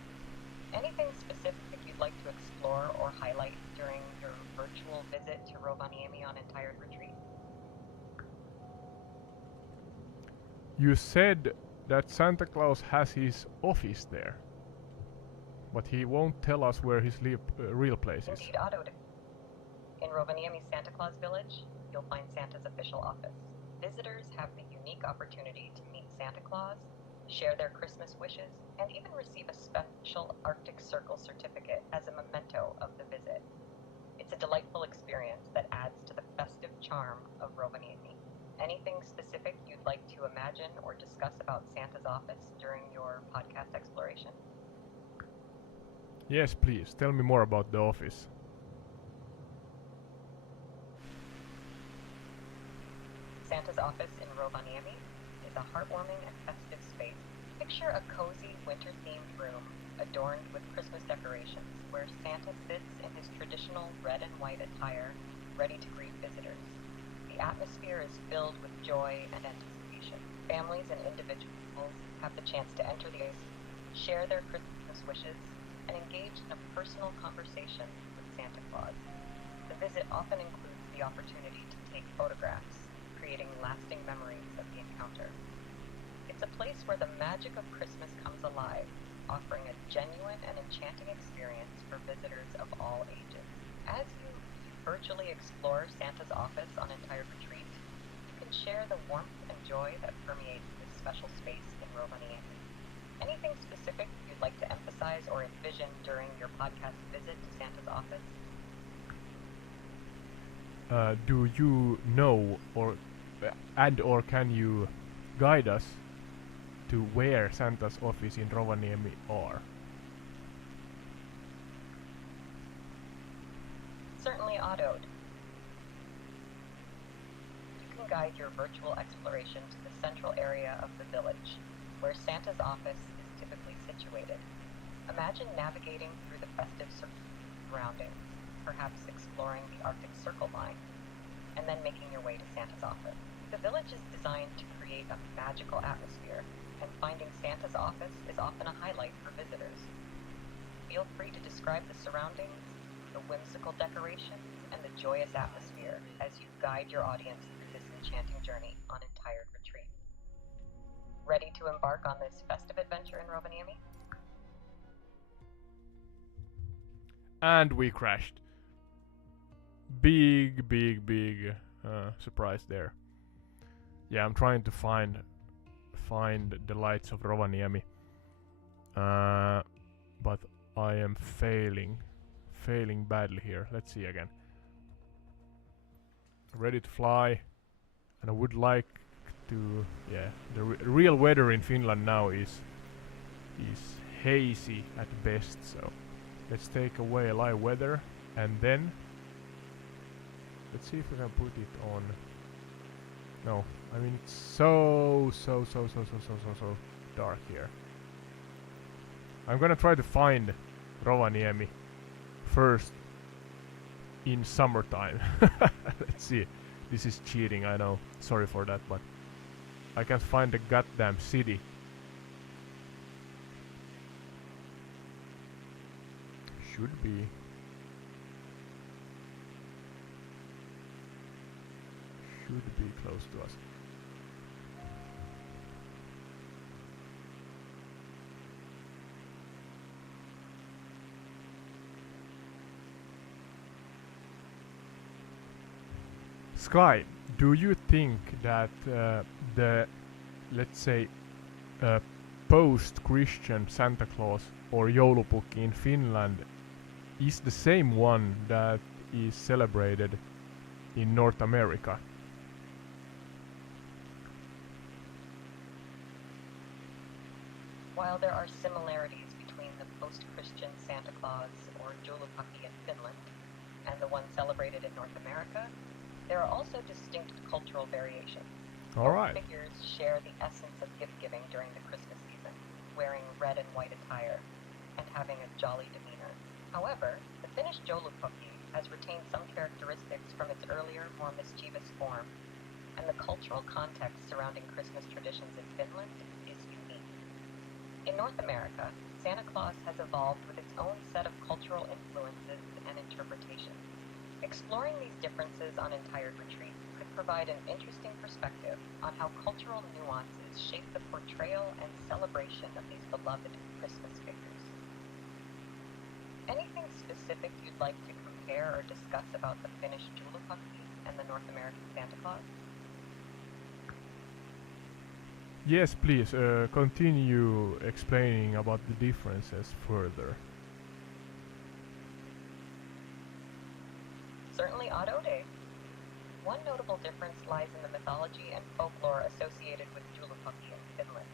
Anything specific you'd like to explore or highlight during your virtual visit to Rovaniemi on Entire Retreat? You said that Santa Claus has his office there, but he won't tell us where his real place is. Indeed, Otto. In Rovaniemi's Santa Claus village, you'll find Santa's official office. Visitors have the unique opportunity to meet Santa Claus, share their Christmas wishes, and even receive a special Arctic Circle certificate as a memento of the visit. It's a delightful experience that adds to the festive charm of Rovaniemi. Anything specific you'd like to imagine or discuss about Santa's office during your podcast exploration? Yes, please, tell me more about the office. Santa's office in Rovaniemi is a heartwarming and festive space. Picture a cozy winter-themed room adorned with Christmas decorations where Santa sits in his traditional red and white attire, ready to greet visitors. The atmosphere is filled with joy and anticipation. Families and individuals have the chance to enter the office, share their Christmas wishes, and engage in a personal conversation with Santa Claus. The visit often includes the opportunity to take photographs, creating lasting memories of the encounter. It's a place where the magic of Christmas comes alive, offering a genuine and enchanting experience for visitors of all ages. As you virtually explore Santa's office on Entire Retreat, you can share the warmth and joy that permeates this special space in Rovaniemi. Anything specific you'd like to emphasize or envision during your podcast visit to Santa's office? Do you know or can you guide us to where Santa's office in Rovaniemi are? Certainly, Otto. You can guide your virtual exploration to the central area of the village, where Santa's office is typically situated. Imagine navigating through the festive surroundings, perhaps exploring the Arctic Circle line, and then making your way to Santa's office. The village is designed to create a magical atmosphere, and finding Santa's office is often a highlight for visitors. Feel free to describe the surroundings, the whimsical decorations, and the joyous atmosphere as you guide your audience through this enchanting journey on Entire Retreat. Ready to embark on this festive adventure in Rovaniemi? And we crashed. Big surprise there. Yeah, I'm trying to find the lights of Rovaniemi, but I am failing badly here. Let's see again. Ready to fly, and I would like to. Yeah, the real weather in Finland now is hazy at best. So let's take away live weather, and then let's see if we can put it on. No, I mean it's so dark here. I'm gonna try to find Rovaniemi first in summertime. Let's see. This is cheating, I know. Sorry for that, but I can't find the goddamn city. Should be close to us. Sky, do you think that the, let's say, post-Christian Santa Claus or Joulupukki in Finland is the same one that is celebrated in North America. While there are similarities between the post-Christian Santa Claus or Joulupukki in Finland and the one celebrated in North America, there are also distinct cultural variations. Alright. Both figures share the essence of gift-giving during the Christmas season, wearing red and white attire and having a jolly demeanor. However, the Finnish Joulupukki has retained some characteristics from its earlier, more mischievous form, and the cultural context surrounding Christmas traditions in Finland is unique. In North America, Santa Claus has evolved with its own set of cultural influences and interpretations. Exploring these differences on Entired Retreat could provide an interesting perspective on how cultural nuances shape the portrayal and celebration of these beloved Christmas figures. Anything specific you'd like to compare or discuss about the Finnish Joulupukki and the North American Santa Claus? Yes, please continue explaining about the differences further. Certainly Ode. One notable difference lies in the mythology and folklore associated with Joulupukki in Finland.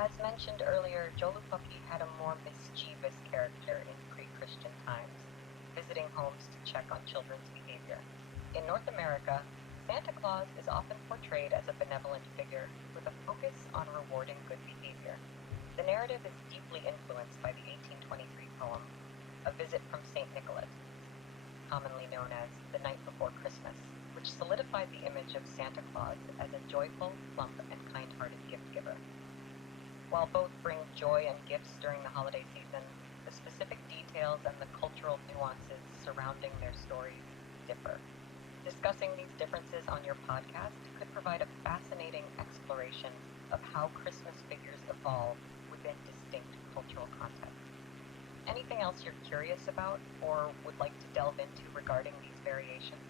As mentioned earlier, Joulupukki had a more mischievous character in pre-Christian times, visiting homes to check on children's behavior. In North America, Santa Claus is often portrayed as a benevolent figure with a focus on rewarding good behavior. The narrative is deeply influenced by the 1823 poem, A Visit from St. Nicholas, commonly known as The Night Before Christmas, which solidified the image of Santa Claus as a joyful, plump, and kind-hearted gift giver. While both bring joy and gifts during the holiday season, the specific details and the cultural nuances surrounding their stories differ. Discussing these differences on your podcast could provide a fascinating exploration of how Christmas figures evolve within distinct cultural contexts. Anything else you're curious about or would like to delve into regarding these variations?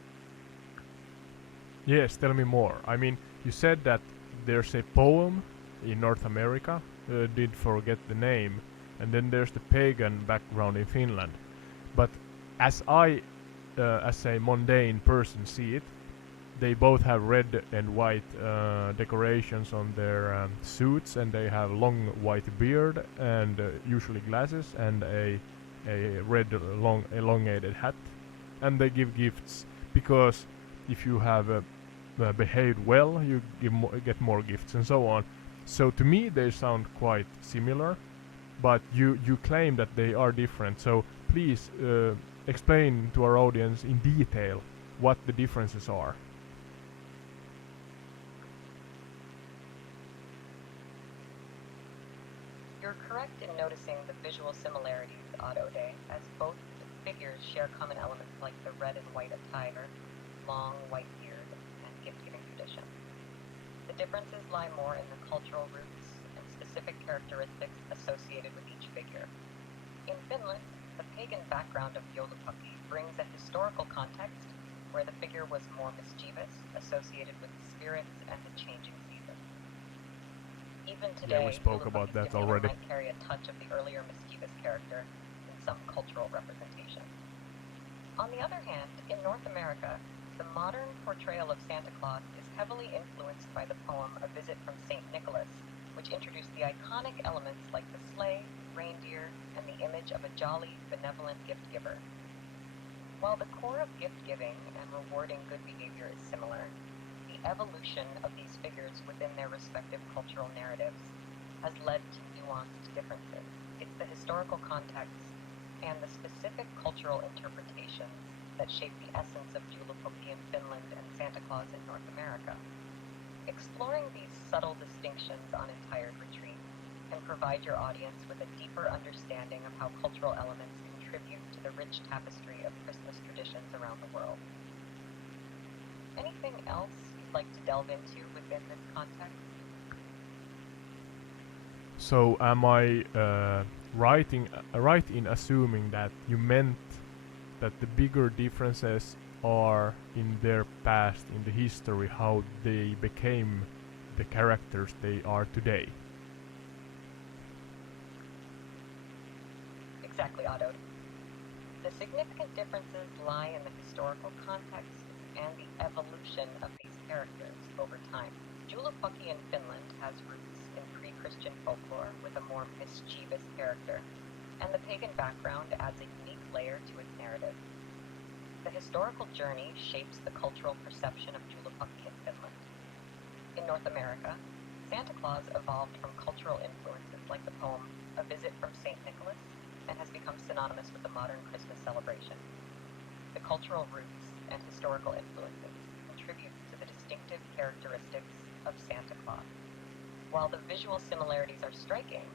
Yes, tell me more. I mean, you said that there's a poem in North America, did forget the name, and then there's the pagan background in Finland. But as a mundane person see it, they both have red and white decorations on their suits, and they have long white beard and usually glasses and a red long elongated hat, and they give gifts because if you have behaved well, you get more gifts and so on. So to me they sound quite similar, but you claim that they are different. So please explain to our audience in detail what the differences are. You're correct in noticing the visual similarities, Ode, as both figures share common elements like the red and white attire, long white beard, and gift-giving tradition. The differences lie more in the cultural roots and specific characteristics associated with each figure. In Finland, the pagan background of Joulupukki brings a historical context where the figure was more mischievous, associated with spirits and the changing seasons. Even today, we spoke about that Joulupukki's already. might carry a touch of the earlier mischievous character in some cultural representations. On the other hand, in North America, the modern portrayal of Santa Claus is heavily influenced by the poem A Visit from St. Nicholas, which introduced the iconic elements like the sleigh, reindeer, and the image of a jolly, benevolent gift giver. While the core of gift-giving and rewarding good behavior is similar, the evolution of these figures within their respective cultural narratives has led to nuanced differences. It's the historical context and the specific cultural interpretations that shape the essence of Joulupukki in Finland and Santa Claus in North America. Exploring these subtle distinctions on Entired Retreat can provide your audience with a deeper understanding of how cultural elements contribute to the rich tapestry of Christmas traditions around the world. Anything else you'd like to delve into within this context? So am I right in assuming that you meant that the bigger differences are in their past, in the history, how they became the characters they are today? Exactly, Otto. The significant differences lie in the historical context and the evolution of these characters over time. Joulupukki in Finland has roots in pre-Christian folklore with a more mischievous character, and the pagan background adds a unique layer to its narrative. The historical journey shapes the cultural perception of Joulupukki in Finland. In North America, Santa Claus evolved from cultural influences like the poem A Visit from St. Nicholas and has become synonymous with the modern Christmas celebration. The cultural roots and historical influences contribute to the distinctive characteristics of Santa Claus. While the visual similarities are striking,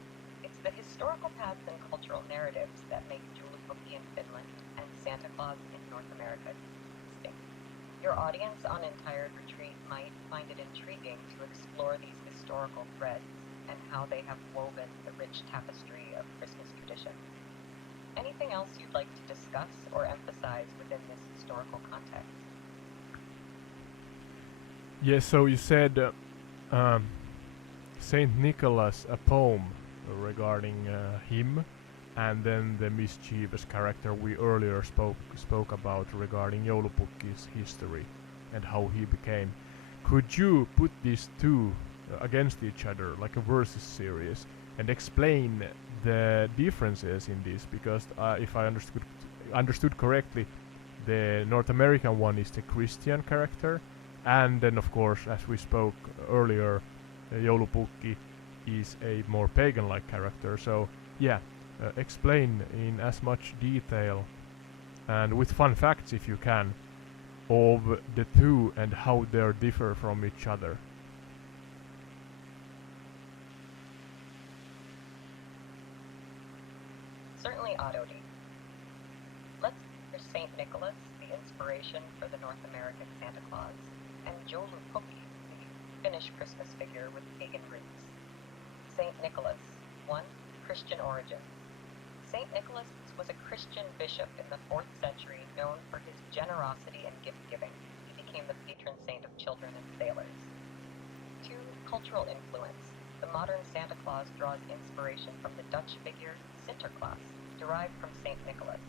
it's the historical paths and cultural narratives that make Joulupukki in Finland and Santa Claus in North America distinct. Your audience on Entire Retreat might find it intriguing to explore these historical threads and how they have woven the rich tapestry of Christmas tradition. Anything else you'd like to discuss or emphasize within this historical context? Yes, so you said Saint Nicholas, a poem regarding him, and then the mischievous character we earlier spoke about regarding Joulupukki's history and how he became. Could you put these two against each other like a versus series and explain the differences in this? Because if I understood correctly, the North American one is the Christian character, and then of course, as we spoke earlier, Joulupukki is a more pagan-like character. So yeah, explain in as much detail and with fun facts if you can of the two and how they differ from each other. Certainly, Oddody. Let's consider St. Nicholas, the inspiration for the North American Santa Claus, and Joulupukki, the Finnish Christmas figure with pagan roots. St. Nicholas, 1. Christian origin. St. Nicholas was a Christian bishop in the 4th century known for his generosity and gift-giving. He became the patron saint of children and sailors. 2. Cultural influence. The modern Santa Claus draws inspiration from the Dutch figure Sinterklaas, derived from St. Nicholas.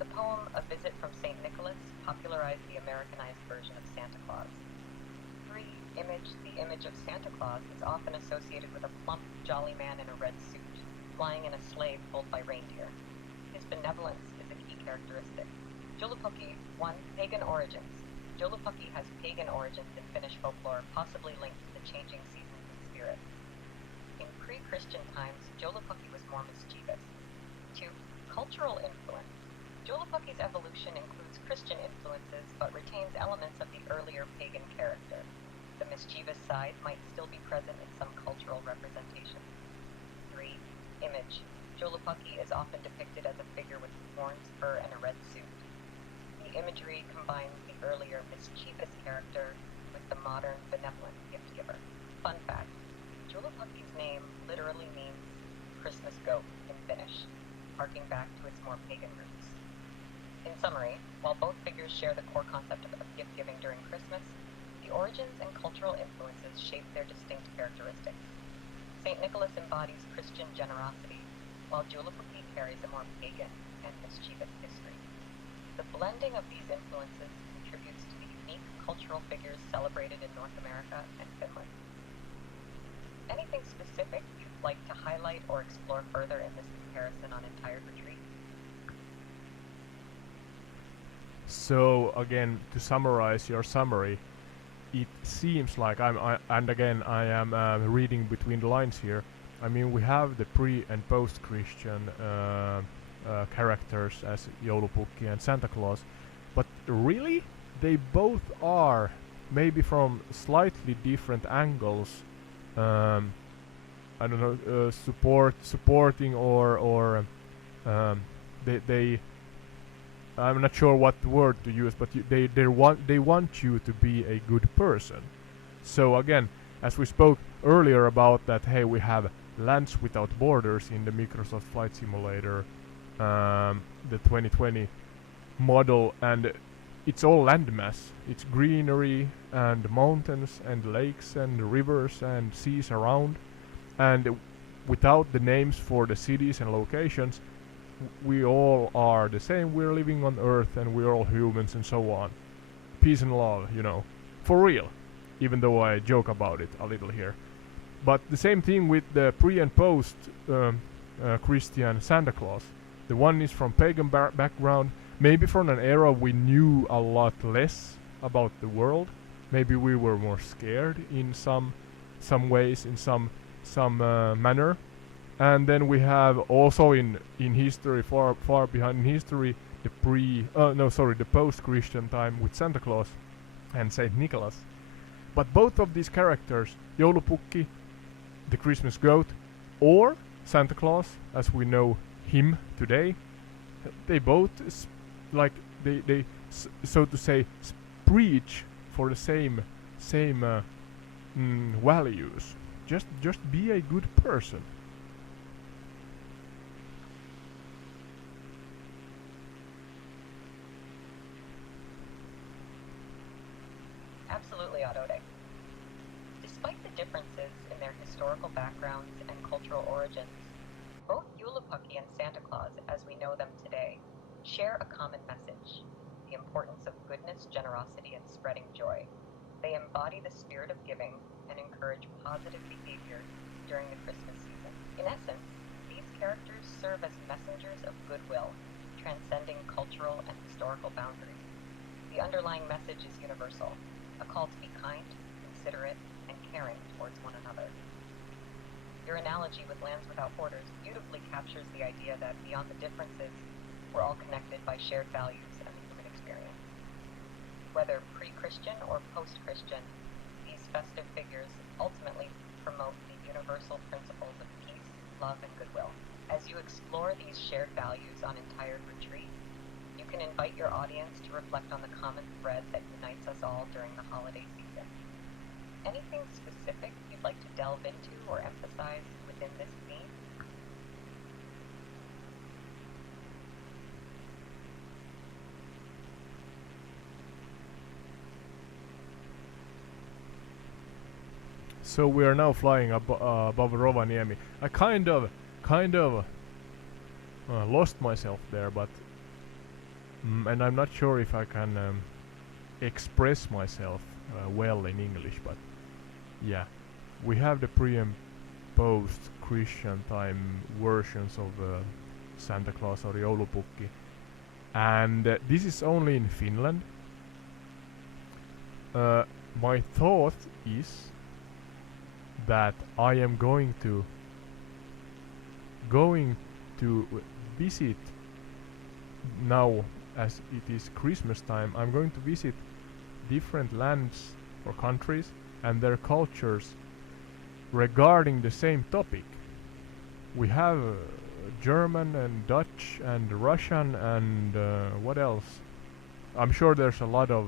The poem A Visit from St. Nicholas popularized the Americanized version of Santa Claus. 3. The image of Santa Claus is often associated with a plump, jolly man in a red suit, flying in a sleigh pulled by reindeer. His benevolence is a key characteristic. Joulupukki, 1. Pagan origins. Joulupukki has pagan origins in Finnish folklore, possibly linked to the changing seasons and spirits. In pre-Christian times, Joulupukki was more mischievous. 2. Cultural influence. Joulupukki's evolution includes Christian influences, but retains elements of the earlier pagan character. The mischievous side might still be present in some cultural representations. 3. Image. Joulupukki is often depicted as a figure with horns, fur, and a red suit. The imagery combines the earlier mischievous character with the modern benevolent gift-giver. Fun fact. Joulupukki's name literally means Christmas goat in Finnish, harking back to its more pagan roots. In summary, while both figures share the core concept of gift-giving during Christmas, the origins and cultural influences shape their distinct characteristics. St. Nicholas embodies Christian generosity, while Joulupukki carries a more pagan and mischievous history. The blending of these influences contributes to the unique cultural figures celebrated in North America and Finland. Anything specific you'd like to highlight or explore further in this comparison on Entire Retreat? So again, to summarize your summary, it seems like I am reading between the lines here. I mean, we have the pre and post-Christian characters as Joulupukki and Santa Claus, but really, they both are maybe from slightly different angles. I don't know, supporting or they I'm not sure what word to use, but they want you to be a good person. So again, as we spoke earlier about that, hey, we have Lands Without Borders in the Microsoft Flight Simulator, the 2020 model, and it's all landmass. It's greenery and mountains and lakes and rivers and seas around, and without the names for the cities and locations, we all are the same. We're living on Earth, and we're all humans, and so on. Peace and love, you know, for real. Even though I joke about it a little here. But the same thing with the pre and post Christian Santa Claus. The one is from pagan background, maybe from an era we knew a lot less about the world. Maybe we were more scared in some ways, in some manner. And then we have also in history, far behind in history, the post-Christian time with Santa Claus and Saint Nicholas. But both of these characters, Joulupukki, the Christmas goat, or Santa Claus, as we know him today, they both they so to say preach for the same values. Just be a good person. Absolutely, Adode. Despite the differences in their historical backgrounds and cultural origins, both Joulupukki and Santa Claus, as we know them today, share a common message: the importance of goodness, generosity, and spreading joy. They embody the spirit of giving and encourage positive behavior during the Christmas season. In essence, these characters serve as messengers of goodwill, transcending cultural and historical boundaries. The underlying message is universal: a call to be kind, considerate, and caring towards one another. Your analogy with Lands Without Borders beautifully captures the idea that beyond the differences, we're all connected by shared values and the human experience. Whether pre-Christian or post-Christian, these festive figures ultimately promote the universal principles of peace, love, and goodwill. As you explore these shared values on Entire Retreat, you can invite your audience to reflect on the common thread that unites us all during the holiday season. Anything specific you'd like to delve into or emphasize within this theme? So we are now flying above Rovaniemi. I kind of lost myself there, but and I'm not sure if I can express myself well in English, but yeah, we have the pre and post Christian time versions of Santa Claus or Joulupukki, and this is only in Finland. My thought is that I am going to visit now, as it is Christmas time. I'm going to visit different lands or countries and their cultures regarding the same topic. We have German and Dutch and Russian and what else? I'm sure there's a lot of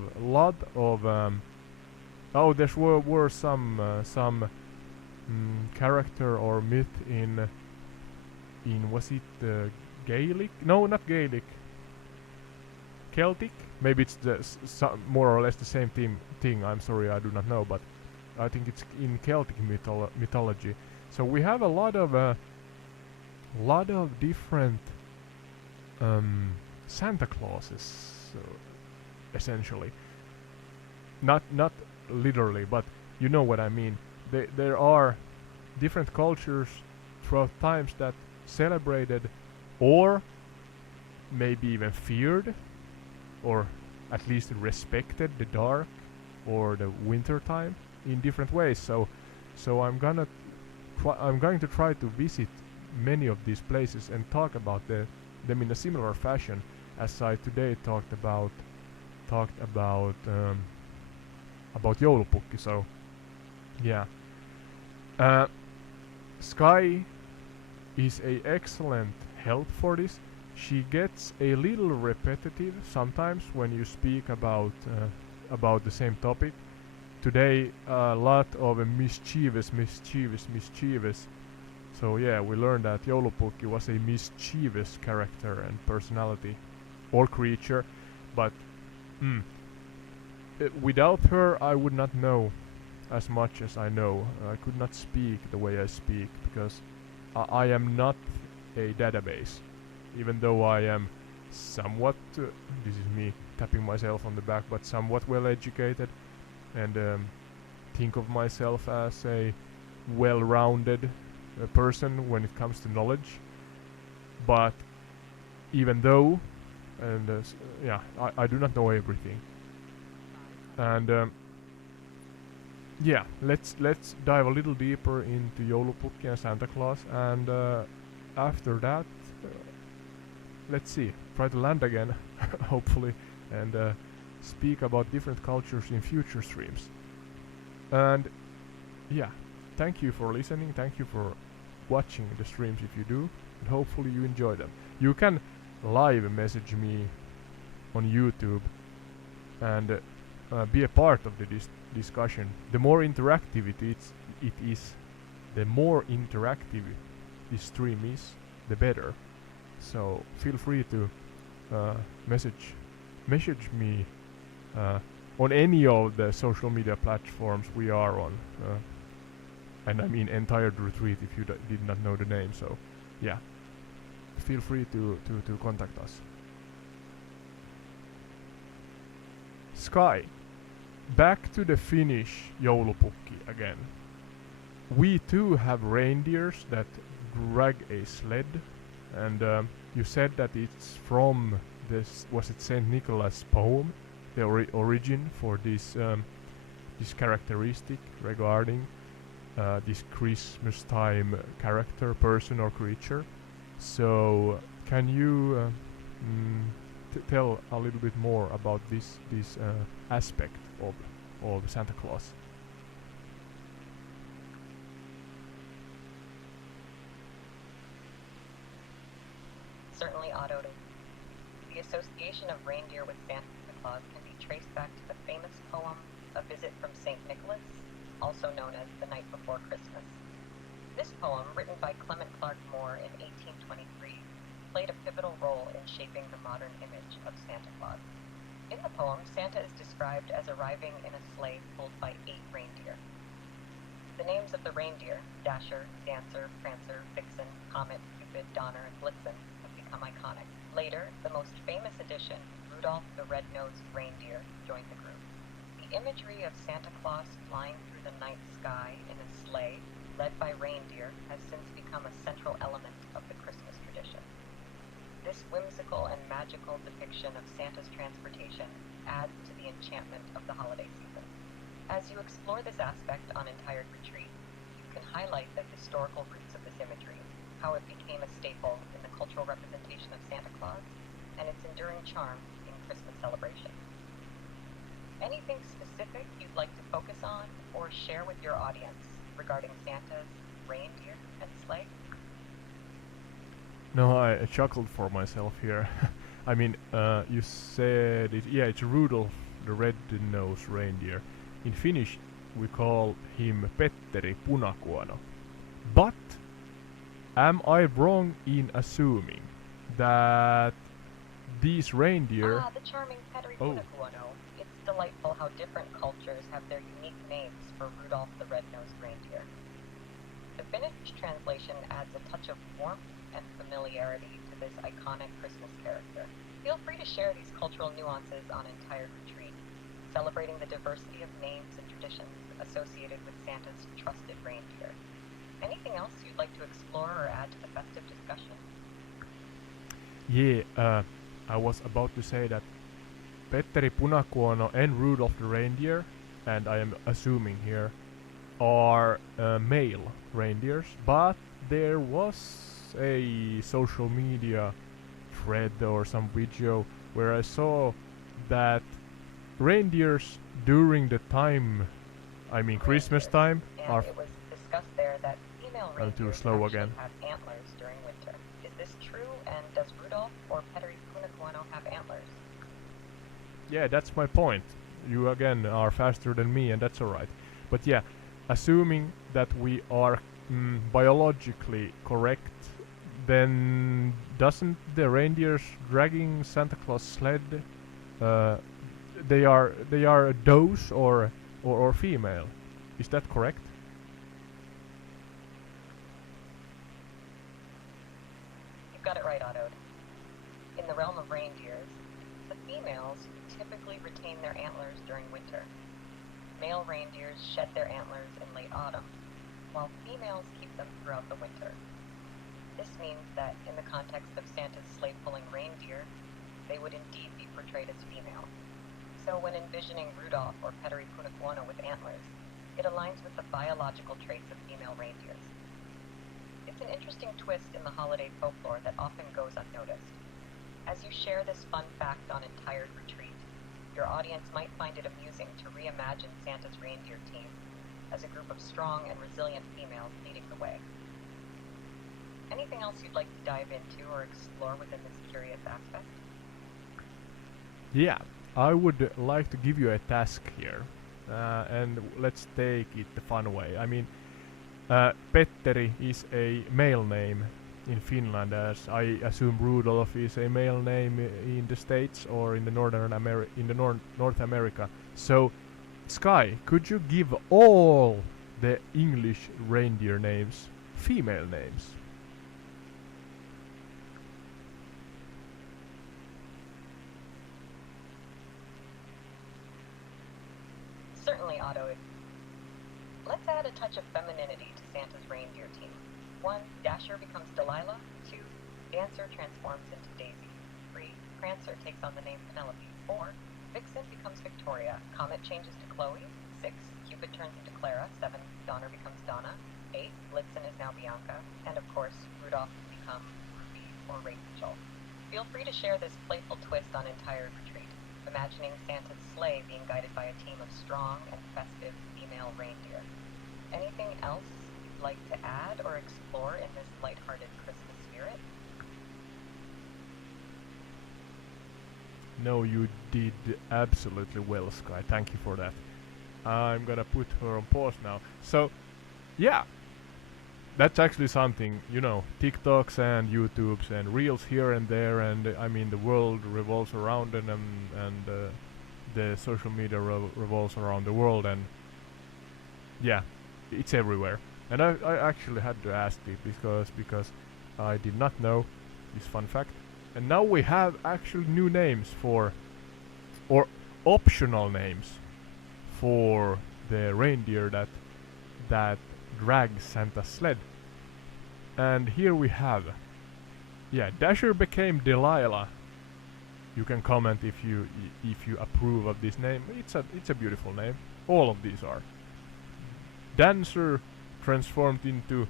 there were some character or myth in was it Gaelic? No, not Gaelic. Celtic? Maybe it's more or less the same thing. I'm sorry, I do not know, but I think it's in Celtic mythology. So we have a lot of different Santa Clauses, essentially. Not literally, but you know what I mean. There are different cultures throughout times that celebrated or maybe even feared or at least respected the dark or the winter time in different ways. So I'm going to try to visit many of these places and talk about them in a similar fashion as I today talked about Joulupukki. So yeah, Sky is a excellent help for this. She gets a little repetitive sometimes when you speak about the same topic. Today a lot of mischievous. So yeah, we learned that Joulupukki was a mischievous character and personality or creature, but without her I would not know as much as I know. I could not speak the way I speak because I am not a database. even though I am somewhat, this is me tapping myself on the back, but somewhat well educated, and think of myself as a well-rounded person when it comes to knowledge. But even though, and yeah, I do not know everything. And yeah, let's dive a little deeper into Joulupukki and Santa Claus, and after that, let's see, try to land again, hopefully, and speak about different cultures in future streams. And yeah, thank you for listening, thank you for watching the streams if you do, and hopefully you enjoy them. You can live message me on YouTube and be a part of the discussion. The more interactive it is, the more interactive this stream is, the better. So feel free to message me on any of the social media platforms we are on, and I mean entire retreat if you did not know the name. So yeah, feel free to contact us. Sky, back to the Finnish Joulupukki again. We too have reindeers that drag a sled, and you said that it's from this, was it Saint Nicholas poem, the origin for this characteristic regarding this Christmas time character, person or creature. So can you tell a little bit more about this aspect of Santa Claus? Certainly, Otto. The association of reindeer with Santa Claus can be traced back to the famous poem A Visit from St. Nicholas, also known as The Night Before Christmas. This poem, written by Clement Clarke Moore in 1823, played a pivotal role in shaping the modern image of Santa Claus. In the poem, Santa is described as arriving in a sleigh pulled by 8 reindeer. The names of the reindeer, Dasher, Dancer, Prancer, Vixen, Comet, Cupid, Donner, and Blitzen, have become iconic. Later, the most famous addition, Rudolph the Red-Nosed Reindeer, joined the group. The imagery of Santa Claus flying through the night sky in a sleigh, led by reindeer, has since become a central element of the Christmas tradition. This whimsical and magical depiction of Santa's transportation adds to the enchantment of the holiday season. As you explore this aspect on Entire Retreat, you can highlight the historical roots of this imagery, how it became a staple in the cultural representation of Santa Claus, and its enduring charm in Christmas celebrations. Anything specific you'd like to focus on or share with your audience regarding Santa's reindeer and sleigh? No, I chuckled for myself here. I mean, you said it. Yeah, it's Rudolph the Red-Nosed Reindeer. In Finnish, we call him Petteri Punakuono. But am I wrong in assuming that these reindeer? The charming Petteri Punakuono. It's delightful how different cultures have their unique names for Rudolph the Red-Nosed Reindeer. The Finnish translation adds a touch of warmth and familiarity to this iconic Christmas character. Feel free to share these cultural nuances on Entire Retreat, celebrating the diversity of names and traditions associated with Santa's trusted reindeer. Anything else you'd like to explore or add to the festive discussion? Yeah, I was about to say that Petteri Punakuono and Rudolph the Reindeer, and I am assuming here, are male reindeers, but there was a social media thread or some video where I saw that reindeers during the time, I mean Christmas time, and are it was discussed there that female I'm too reindeers slow actually again. have antlers during winter. Is this true, and does Rudolph or Petteri Punakuono have antlers? Yeah, that's my point. You again are faster than me, and that's alright. But yeah, assuming that we are biologically correct, then doesn't the reindeers dragging Santa Claus sled, they are does or female? Is that correct? You've got it right, Otto. the realm of reindeers, the females typically retain their antlers during winter. Male reindeers shed their antlers in late autumn, while females keep them throughout the winter. This means that in the context of Santa's sleigh-pulling reindeer, they would indeed be portrayed as female. So when envisioning Rudolph or Petteri Punakuono with antlers, it aligns with the biological traits of female reindeers. It's an interesting twist in the holiday folklore that often goes unnoticed. As you share this fun fact on Entire Retreat, your audience might find it amusing to reimagine Santa's reindeer team as a group of strong and resilient females leading the way. Anything else you'd like to dive into or explore within this curious aspect? Yeah, I would like to give you a task here, and let's take it the fun way. I mean, Petteri is a male name in Finland, as I assume Rudolph is a male name in the States or in the North America. So, Sky, could you give all the English reindeer names female names? Certainly, Otto. Let's add a touch of femininity to Santa's reindeer team. 1. Dasher becomes Delilah. 2. Dancer transforms into Daisy. 3. Prancer takes on the name Penelope. 4. Vixen becomes Victoria. Comet changes to Chloe. 6. Cupid turns into Clara. 7. Donner becomes Donna. 8. Blitzen is now Bianca. And of course, Rudolph becomes Ruby or Rachel. Feel free to share this playful twist on Entire Retreat, imagining Santa's sleigh being guided by a team of strong and festive female reindeer. Anything else you'd like to add or explore in this lighthearted Christmas spirit? No, you did absolutely well, Sky. Thank you for that. I'm gonna put her on pause now. So, yeah, that's actually something, you know, TikToks and YouTubes and Reels here and there, and I mean the world revolves around them, and the social media revolves around the world, and yeah, it's everywhere. And I actually had to ask it because I did not know this fun fact. And now we have actually new names for, or optional names for the reindeer that drags Santa's sled. And here we have, yeah, Dasher became Delilah. You can comment if you approve of this name. It's a beautiful name. All of these are. Dancer transformed into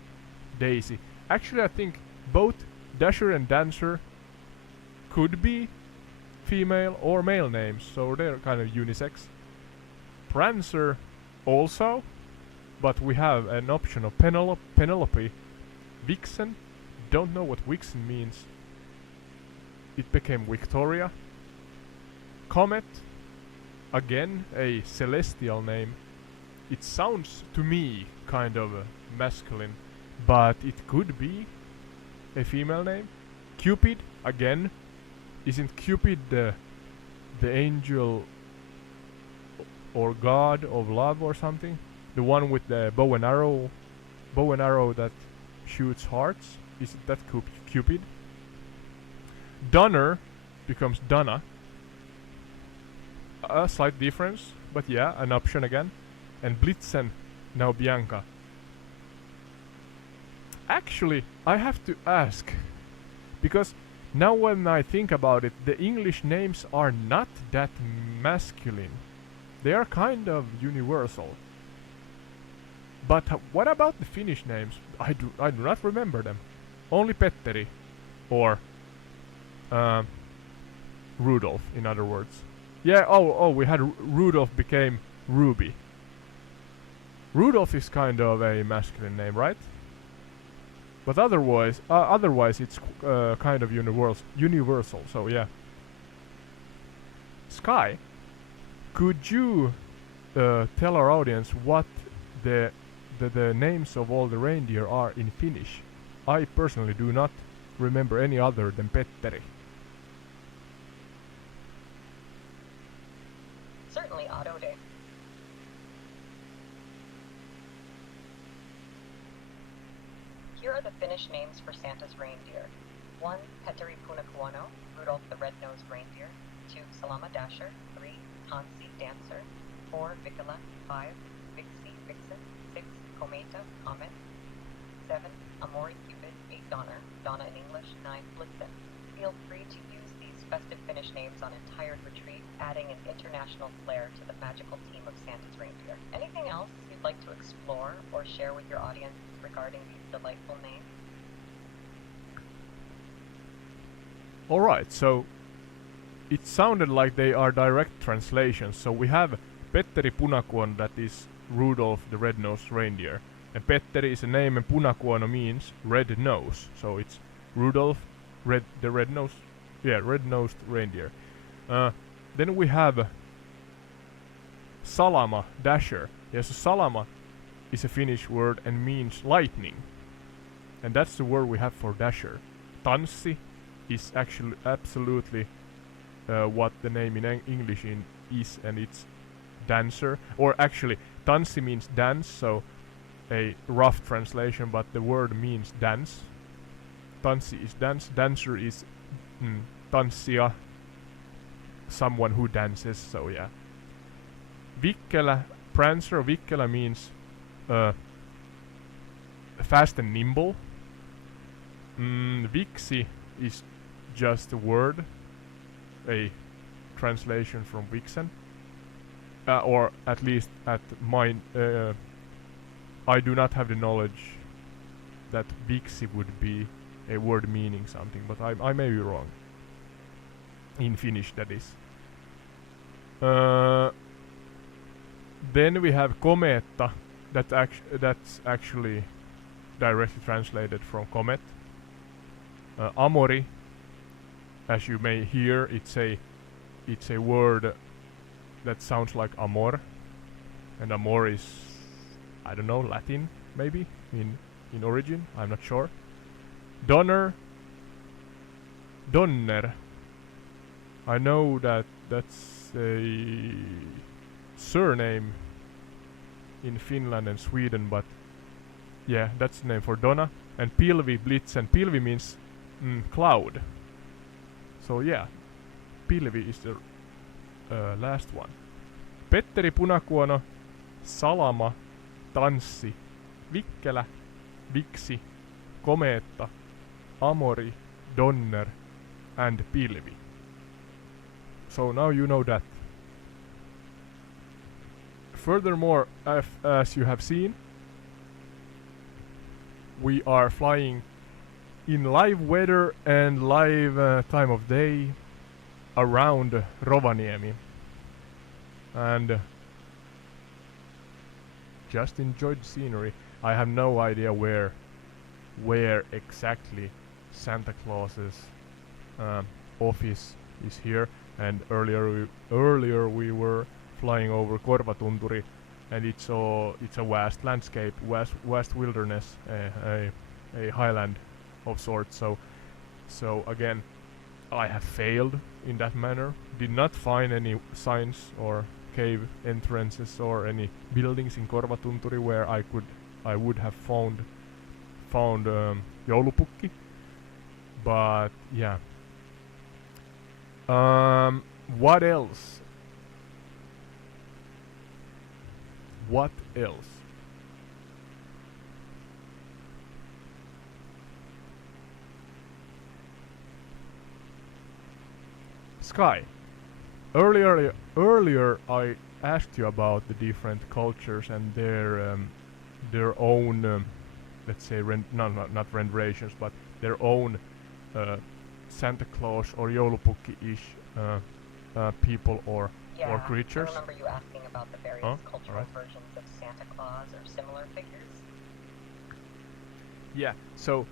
Daisy. Actually, I think both Dasher and Dancer could be female or male names, so they're kind of unisex. Prancer also, but we have an option of Penelope. Vixen, don't know what Vixen means. It became Victoria. Comet, again a celestial name. It sounds to me kind of masculine, but it could be a female name. Cupid, again, isn't Cupid the angel or god of love or something? The one with the bow and arrow that shoots hearts? Isn't that Cupid? Donner becomes Donna. A slight difference, but yeah, an option again. And Blitzen, now Bianca. Actually, I have to ask, because now when I think about it, the English names are not that masculine. They are kind of universal. But what about the Finnish names? I do not remember them. Only Petteri, or Rudolph, in other words. Yeah. Oh, we had Rudolph became Ruby. Rudolph is kind of a masculine name, right? But otherwise it's kind of universal. So yeah. Sky, could you tell our audience what the names of all the reindeer are in Finnish? I personally do not remember any other than Petteri. Certainly, Otto. Here are the Finnish names for Santa's reindeer. 1. Petteri Punakuono. Rudolph the Red-Nosed Reindeer. 2. Salama Dasher. 3. Hansi Dancer. 4. Vikala. 5. Vixie Vixen. 6. Cometa Comet. 7. Amori Cupid. 8. Donner. Donna in English. 9. Blitzen. Feel free to use these festive Finnish names on entire retreat, adding an international flair to the magical team of Santa's reindeer. Anything else you'd like to explore or share with your audience regarding these delightful names? Alright, so it sounded like they are direct translations. So we have Petteri Punakuono, that is Rudolph the Red-Nosed Reindeer. And Petteri is a name and Punakuono means red nose. So it's Rudolph the red-nosed reindeer. Then we have Salama Dasher. Yes, Salama is a Finnish word and means lightning. And that's the word we have for Dasher. Tanssi is actually absolutely what the name in English is, and it's dancer. Or actually, Tanssi means dance, so a rough translation, but the word means dance. Tanssi is dance, dancer is tanssija, someone who dances, so yeah. Vikkelä, prancer, Vikkelä means fast and nimble. Vixi is just a word, a translation from vixen, or at least at mine. I do not have the knowledge that vixi would be a word meaning something, but I may be wrong. In Finnish, that is. Then we have kometa, that's actually directly translated from comet. Amori, as you may hear, it's a word that sounds like amor, and amor is, I don't know, Latin maybe in origin. I'm not sure. Donner. I know that that's a surname in Finland and Sweden, but yeah, that's the name for Donna. And Pilvi, Blitz, and Pilvi means cloud. So yeah, Pilvi is the last one. Petteri Punakuono, Salama, Tanssi, Vikkelä, Vixi, Kometa, Amori, Donner, and Pilvi. So now you know that. Furthermore, as you have seen, we are flying in live weather and live time of day around Rovaniemi, and just enjoy the scenery. I have no idea where exactly Santa Claus's office is here, and earlier we were flying over Korvatunturi, and it's a vast landscape, vast wilderness, a highland of sorts. So again, I have failed in that manner. Did not find any signs or cave entrances or any buildings in Korvatunturi where I would have found Joulupukki. But yeah. What else? What else? Sky. Earlier I asked you about the different cultures and their own, let's say, not renditions, but their own Santa Claus or Joulupukki-ish people or creatures. I remember you asking about the various cultural versions of Santa Claus or similar figures. Yeah, so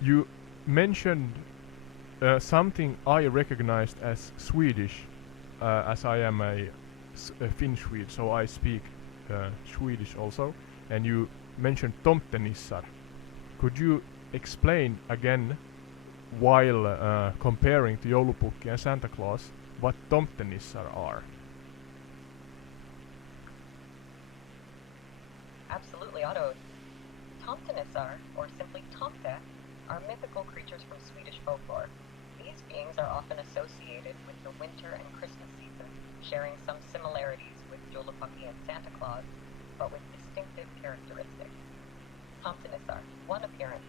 you mentioned something I recognized as Swedish, as I am a Finns-Swede, so I speak Swedish also. And you mentioned tomtenissar. Could you explain again, while comparing to Joulupukki and Santa Claus, what tomtenissar are? Absolutely, Otto. Tomtenissar, or simply tomte, are mythical creatures from Swedish folklore. These These beings are often associated with the winter and Christmas season, sharing some similarities with Joulupukki and Santa Claus, but with distinctive characteristics. Tomtenissar, one appearance.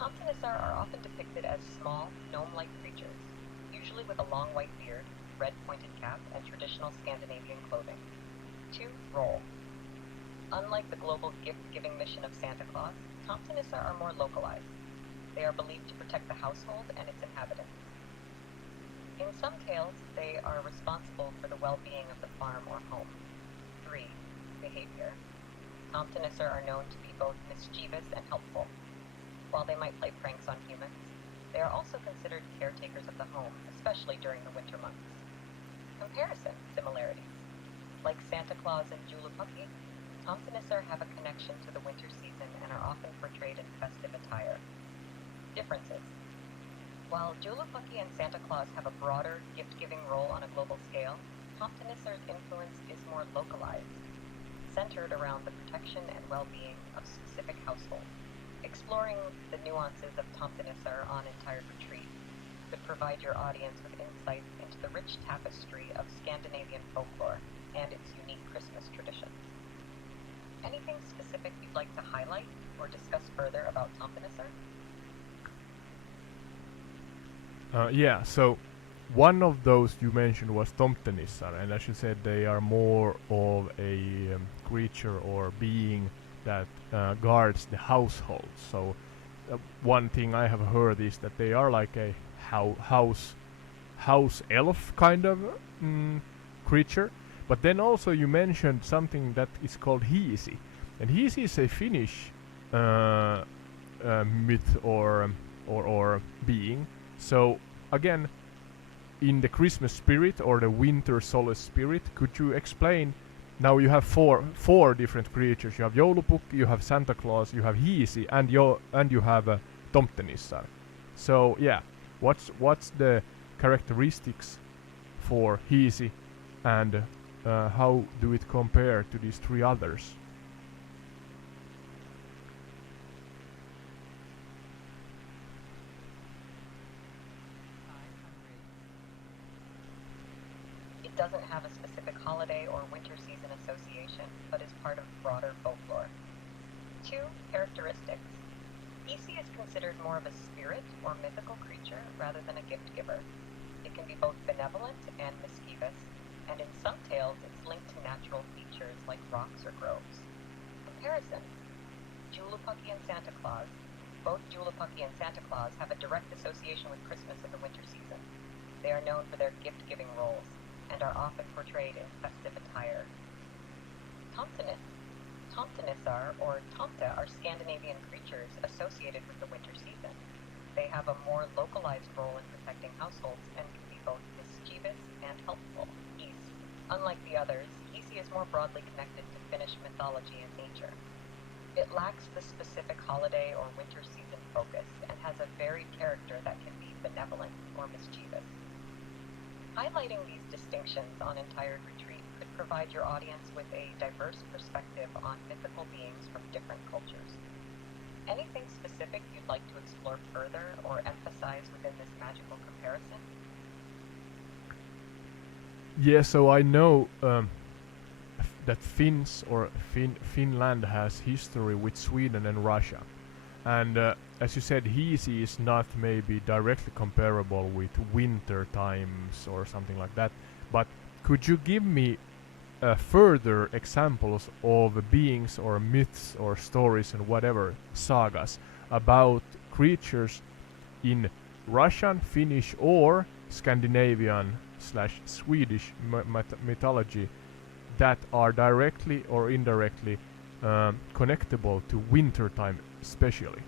Tomtenissar are often depicted as small, gnome-like creatures, usually with a long white beard, red pointed cap, and traditional Scandinavian clothing. 2. Role. Unlike the global gift-giving mission of Santa Claus, Tomtenissar are more localized. They are believed to protect the household and its inhabitants. In some tales, they are responsible for the well-being of the farm or home. 3. Behavior. Tomtenissar are known to be both mischievous and helpful. While they might play pranks on humans, they are also considered caretakers of the home, especially during the winter months. Comparison similarities. Like Santa Claus and Joulupukki, Tomtenissar have a connection to the winter season and are often portrayed in festive attire. Differences. While Joulupukki and Santa Claus have a broader, gift-giving role on a global scale, Tomtenissar's influence is more localized, centered around the protection and well-being of specific households. Exploring the nuances of Tomtenissar on Entire Retreat could provide your audience with insights into the rich tapestry of Scandinavian folklore and its unique Christmas traditions. Anything specific you'd like to highlight or discuss further about Tomtenissar? Yeah, so one of those you mentioned was Tomtenissar, and as you said, they are more of a creature or being that guards the household. So one thing I have heard is that they are like a house elf kind of creature. But then also you mentioned something that is called Hiisi, and Hiisi is a Finnish myth or being. So again, in the Christmas spirit or the winter solace spirit, could you explain? Now you have four different creatures. You have Joulupukki, you have Santa Claus, you have Hiisi, and you have Tomtenissar. So yeah, what's the characteristics for Hiisi, and how do it compare to these three others? It doesn't have a specific holiday or winter season association, but is part of broader folklore. 2. Characteristics. Hiisi is considered more of a spirit or mythical creature rather than a gift giver. It can be both benevolent and mischievous, and in some tales it's linked to natural features like rocks or groves. Comparison. Joulupukki and Santa Claus. Both Joulupukki and Santa Claus have a direct association with Christmas and the winter season. They are known for their gift-giving roles, and are often portrayed in festive attire. Tomtenissar or Tomte are Scandinavian creatures associated with the winter season. They have a more localized role in protecting households and can be both mischievous and helpful. Unlike the others, Hiisi is more broadly connected to Finnish mythology and nature. It lacks the specific holiday or winter season focus and has a varied character that can be benevolent or mischievous. Highlighting these distinctions on Entire Retreat could provide your audience with a diverse perspective on mythical beings from different cultures. Anything specific you'd like to explore further or emphasize within this magical comparison? Yeah, so I know that Finland has history with Sweden and Russia, and as you said, Hiisi is not maybe directly comparable with winter times or something like that. But could you give me further examples of beings or myths or stories and whatever sagas about creatures in Russian, Finnish, or Scandinavian/Swedish mythology that are directly or indirectly connectable to wintertime especially?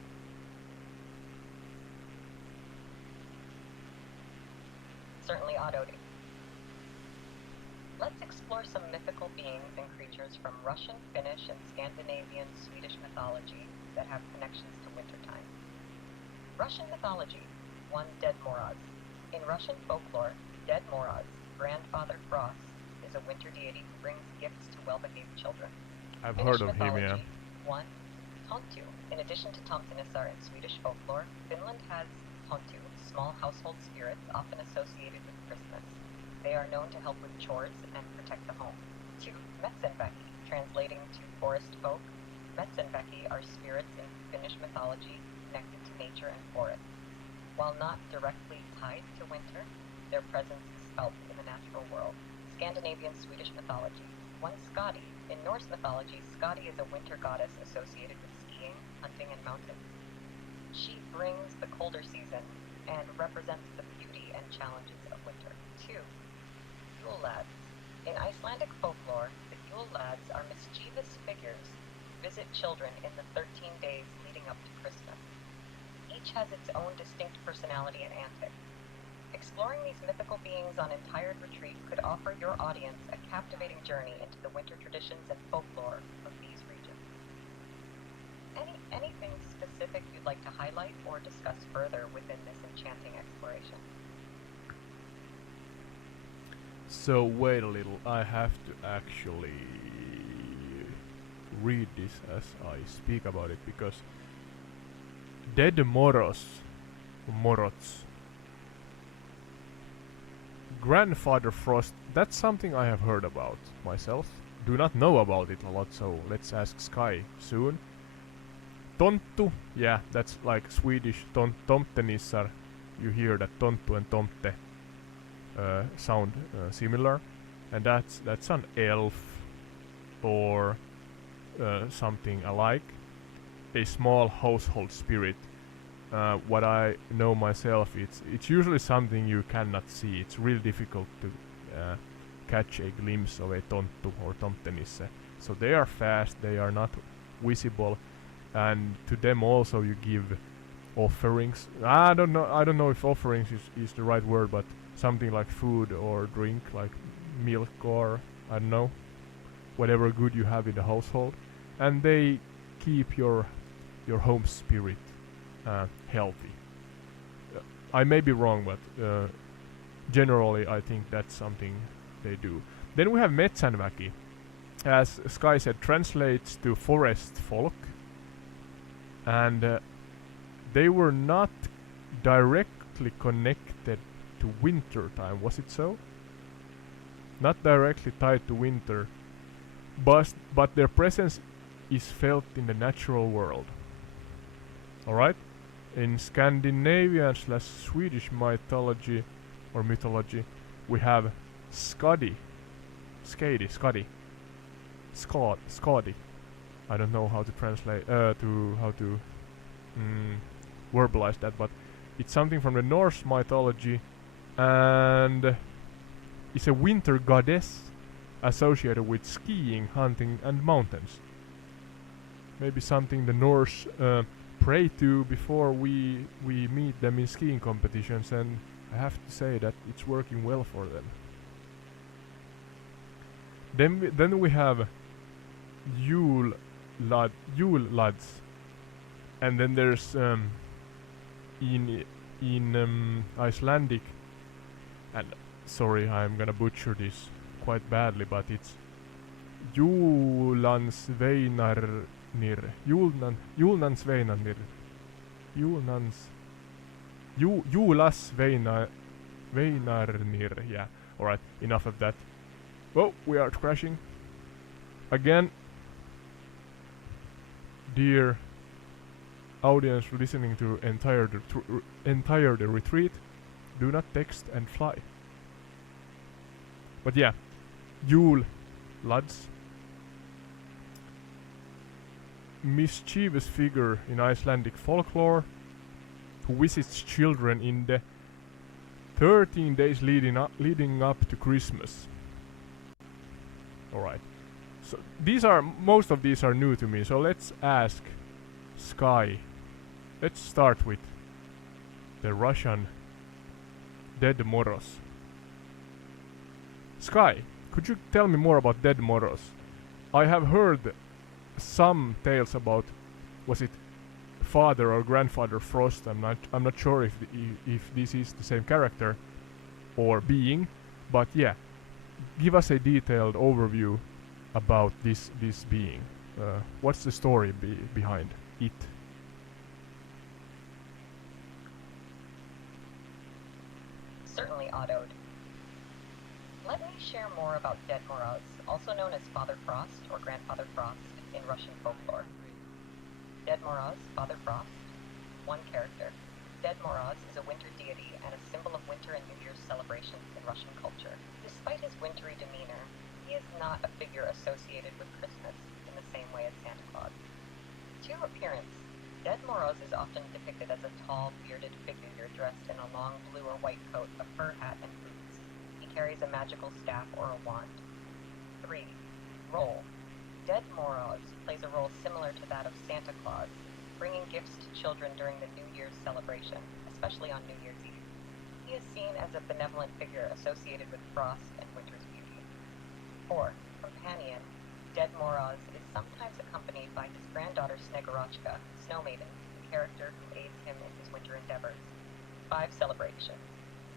Certainly, Adodi. Let's explore some mythical beings and creatures from Russian, Finnish, and Scandinavian Swedish mythology that have connections to wintertime. Russian mythology. 1. Dead Moroz. In Russian folklore, Dead Moroz, Grandfather Frost, is a winter deity who brings gifts to well-behaved children. I've Finnish heard of him, yeah. mythology. 1. Tonttu. In addition to Tomtenissar in Swedish folklore, Finland has Tonttu, small household spirits often associated with Christmas. They are known to help with chores and protect the home. 2. Msfs, translating to forest folk. Msfs are spirits in Finnish mythology connected to nature and forests. While not directly tied to winter, their presence is felt in the natural world. Scandinavian Swedish mythology. 1. Skadi. In Norse mythology, Skadi is a winter goddess associated with skiing, hunting, and mountains. She brings the colder season and represents the beauty and challenges of winter. 2. Yule lads. In Icelandic folklore, the Yule lads are mischievous figures who visit children in the 13 days leading up to Christmas. Each has its own distinct personality and antics. Exploring these mythical beings on Entired Retreat could offer your audience a captivating journey into the winter traditions and folklore of these regions. Anything specific you'd like to highlight or discuss further within this enchanting exploration? So wait a little, I have to actually read this as I speak about it, because Dead Moros, Morots, Grandfather Frost, that's something I have heard about myself. Do not know about it a lot, so let's ask Sky soon. Tonttu, yeah, that's like Swedish tomtenissar. You hear that tonttu and tomte sound similar, and that's an elf or something alike, a small household spirit. What I know myself, it's usually something you cannot see. It's really difficult to catch a glimpse of a tonttu or tomtenisse. So they are fast, they are not visible, and to them also you give offerings. I don't know if offerings is the right word, but something like food or drink, like milk or I don't know, whatever good you have in the household, and they keep your home spirit healthy. I may be wrong, but generally I think that's something they do. Then we have Metsänväki, as Sky said, translates to forest folk, and they were not directly connected to winter time, was it so? Not directly tied to winter, but their presence is felt in the natural world. Alright? In Scandinavian / Swedish mythology, we have Skadi. Skadi. Skadi. I don't know how to translate, how to verbalize that, but it's something from the Norse mythology, and it's a winter goddess associated with skiing, hunting, and mountains. Maybe something the Norse pray to before we meet them in skiing competitions, and I have to say that it's working well for them. Then we have Yule lads, and then there's in Icelandic, and sorry, I'm gonna butcher this quite badly, but it's Júlansveinarnir. Julasveinarnir. Yeah, alright, enough of that. Oh, we are crashing again. Dear audience listening to entire the retreat, do not text and fly. But yeah, Yule lads, mischievous figure in Icelandic folklore who visits children in the 13 days leading up to Christmas. Alright, so most of these are new to me, so let's ask Sky. Let's start with the Russian Dead Moros. Sky, could you tell me more about Dead Moros? I have heard some tales about, was it Father or Grandfather Frost? I'm not sure if this is the same character or being, but yeah, give us a detailed overview about this being. What's the story behind it? more about Dead Moroz, also known as Father Frost or Grandfather Frost in Russian folklore. Dead Moroz, Father Frost, one character. Dead Moroz is a winter deity and a symbol of winter and New Year's celebrations in Russian culture. Despite his wintry demeanor, he is not a figure associated with Christmas in the same way as Santa Claus. To appearance, Dead Moroz is often depicted as a tall, bearded figure dressed in a long blue or white coat, a fur hat, and boots. He carries a magical staff or a wand. 3. Role. Dead Moroz plays a role similar to that of Santa Claus, bringing gifts to children during the New Year's celebration, especially on New Year's Eve. He is seen as a benevolent figure associated with frost and winter's beauty. 4. Companion. Dead Moroz is sometimes accompanied by his granddaughter Snegorochka, Snow Maiden, a character who aids him in his winter endeavors. 5. Celebration.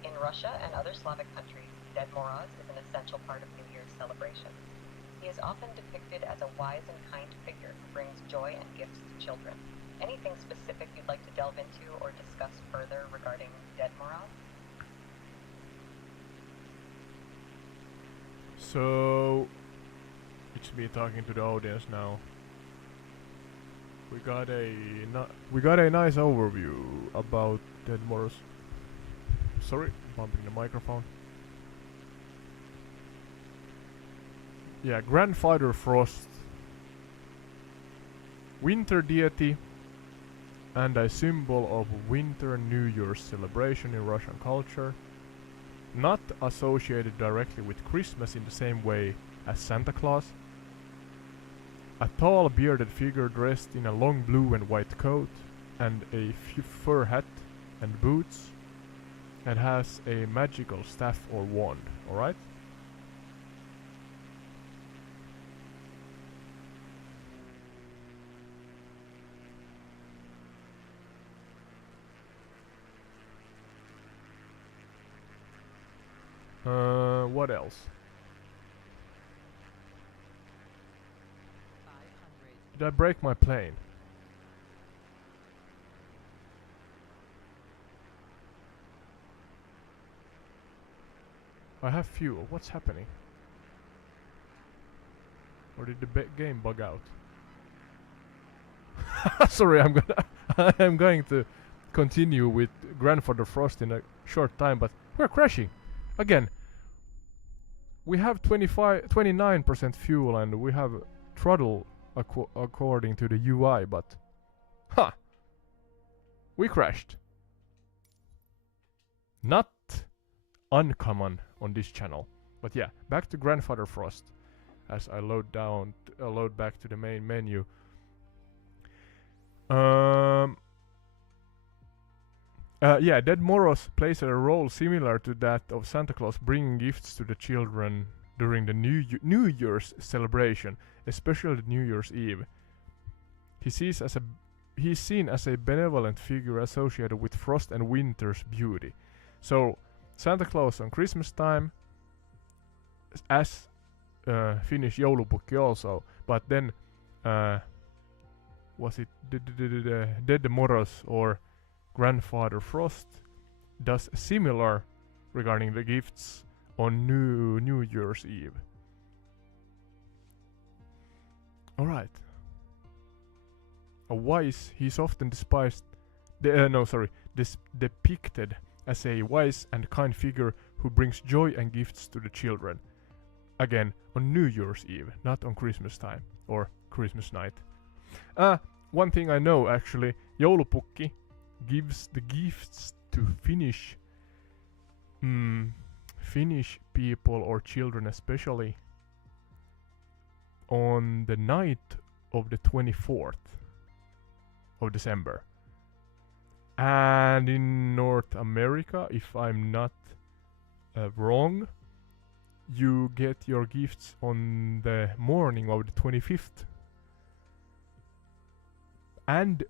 In Russia and other Slavic countries, Dead Moroz is an essential part of New Year's celebrations. He is often depicted as a wise and kind figure who brings joy and gifts to children. Anything specific you'd like to delve into or discuss further regarding Dead Moroz? So, it's me talking to the audience now. We got a nice overview about Dead Moroz. Sorry, bumping the microphone. Yeah, Grandfather Frost. Winter deity and a symbol of winter New Year's celebration in Russian culture. Not associated directly with Christmas in the same way as Santa Claus. A tall bearded figure dressed in a long blue and white coat and a fur hat and boots, and has a magical staff or wand, alright? What else? 500. Did I break my plane? I have fuel. What's happening? Or did the game bug out? Sorry, I'm going to continue with Grandfather Frost in a short time, but we're crashing again. We have 29% fuel and we have throttle according to the UI, but we crashed. Not uncommon on this channel, but yeah, back to Grandfather Frost as I load back to the main menu. Yeah, Dead Moroz plays a role similar to that of Santa Claus, bringing gifts to the children during the New Year's celebration, especially New Year's Eve. He is seen as a benevolent figure associated with frost and winter's beauty. So Santa Claus on Christmas time, as Finnish Joulupukki also, but then was it Dead Moroz or Grandfather Frost does similar regarding the gifts on New Year's Eve. Alright. He's often depicted as a wise and kind figure who brings joy and gifts to the children. Again, on New Year's Eve, not on Christmas time or Christmas night. One thing I know actually, Joulupukki gives the gifts to Finnish people or children especially on the night of the 24th of December. And in North America, if I'm not wrong, you get your gifts on the morning of the 25th. And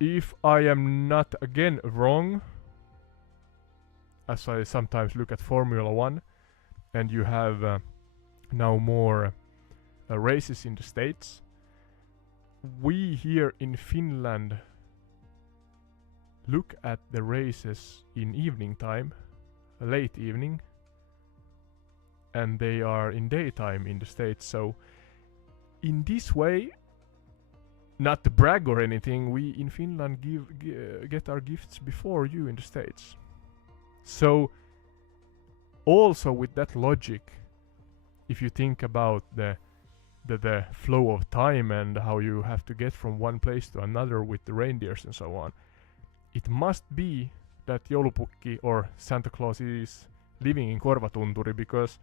if I am not again wrong, as I sometimes look at Formula 1, and you have now more races in the States, we here in Finland look at the races in evening time, late evening, and they are in daytime in the States. So in this way, not to brag or anything, we in Finland get our gifts before you in the States. So also with that logic, if you think about the flow of time and how you have to get from one place to another with the reindeers and so on, it must be that Joulupukki or Santa Claus is living in Korvatunturi because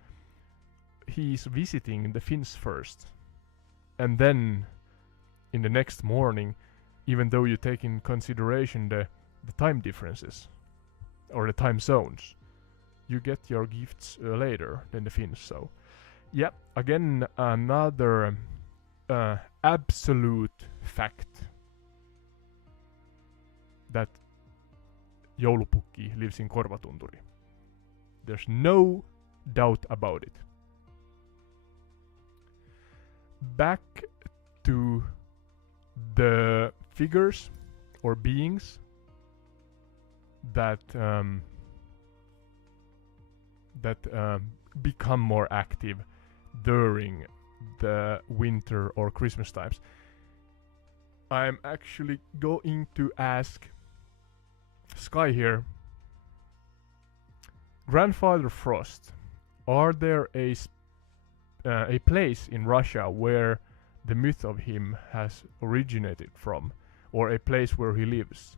he's visiting the Finns first. And then in the next morning, even though you take in consideration the time differences or the time zones, you get your gifts later than the Finns. So yeah, again, another absolute fact that Joulupukki lives in Korvatunturi. There's no doubt about it. Back to the figures or beings that become more active during the winter or Christmas times. I'm actually going to ask Sky here, Grandfather Frost, are there a place in Russia where the myth of him has originated from, or a place where he lives?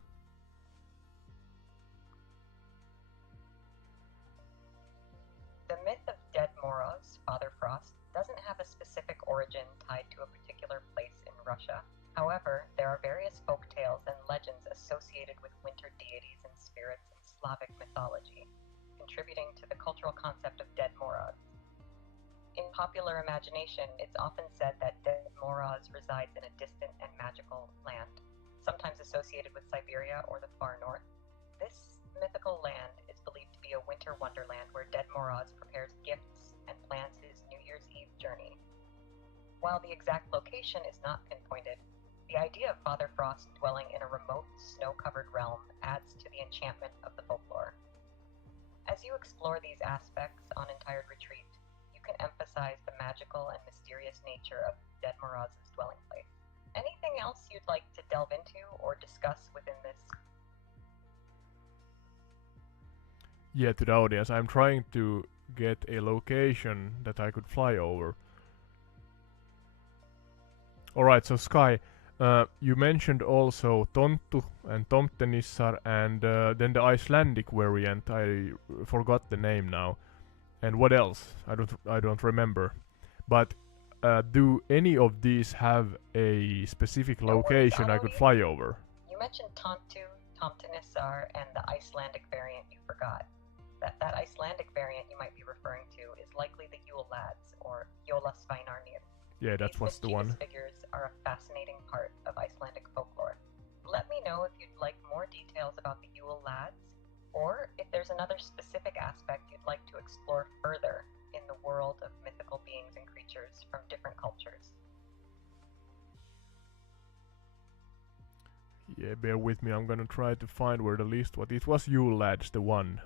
The myth of Dead Moroz, Father Frost, doesn't have a specific origin tied to a particular place in Russia. However, there are various folk tales and legends associated with winter deities and spirits in Slavic mythology, contributing to the cultural concept of Dead Moroz. In popular imagination, it's often said that Dead Moroz resides in a distant and magical land, sometimes associated with Siberia or the far north. This mythical land is believed to be a winter wonderland where Dead Moroz prepares gifts and plans his New Year's Eve journey. While the exact location is not pinpointed, the idea of Father Frost dwelling in a remote, snow-covered realm adds to the enchantment of the folklore. As you explore these aspects on Entired Retreat, you can emphasize the magical and mysterious nature of Dead Moroz's dwelling place. Anything else you'd like to delve into or discuss within this? Yeah, to the audience, I'm trying to get a location that I could fly over. Alright, so Sky, you mentioned also Tonttu and Tomtenissar, and then the Icelandic variant. I forgot the name now. And what else? I don't remember. But do any of these have a specific location I could fly over? You mentioned Tonttu, Tomtenissar, and the Icelandic variant you forgot. That Icelandic variant you might be referring to is likely the Yule Lads, or Jólasveinarnir. Yeah, that was the one. These figures are a fascinating part of Icelandic folklore. Let me know if you'd like more details about the Yule Lads, or if there's another specific aspect you'd like to explore further in the world of mythical beings and creatures from different cultures. Yeah, bear with me, I'm gonna try to find where the list was. It was Yule Lads, the one.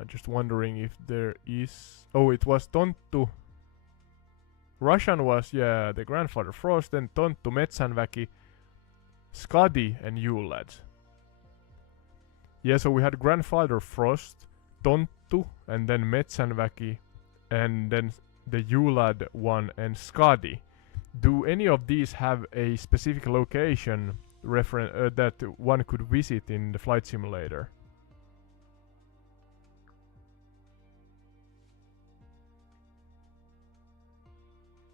I'm just wondering if there is... Oh, it was Tonttu. Russian was, yeah, the Grandfather Frost, then Tonttu, Metsänväki, Skadi, and Yule Lads. Yeah, so we had Grandfather Frost, Tonttu, and then Metsänväki, and then the Yule Lad one, and Skadi. Do any of these have a specific location that one could visit in the flight simulator?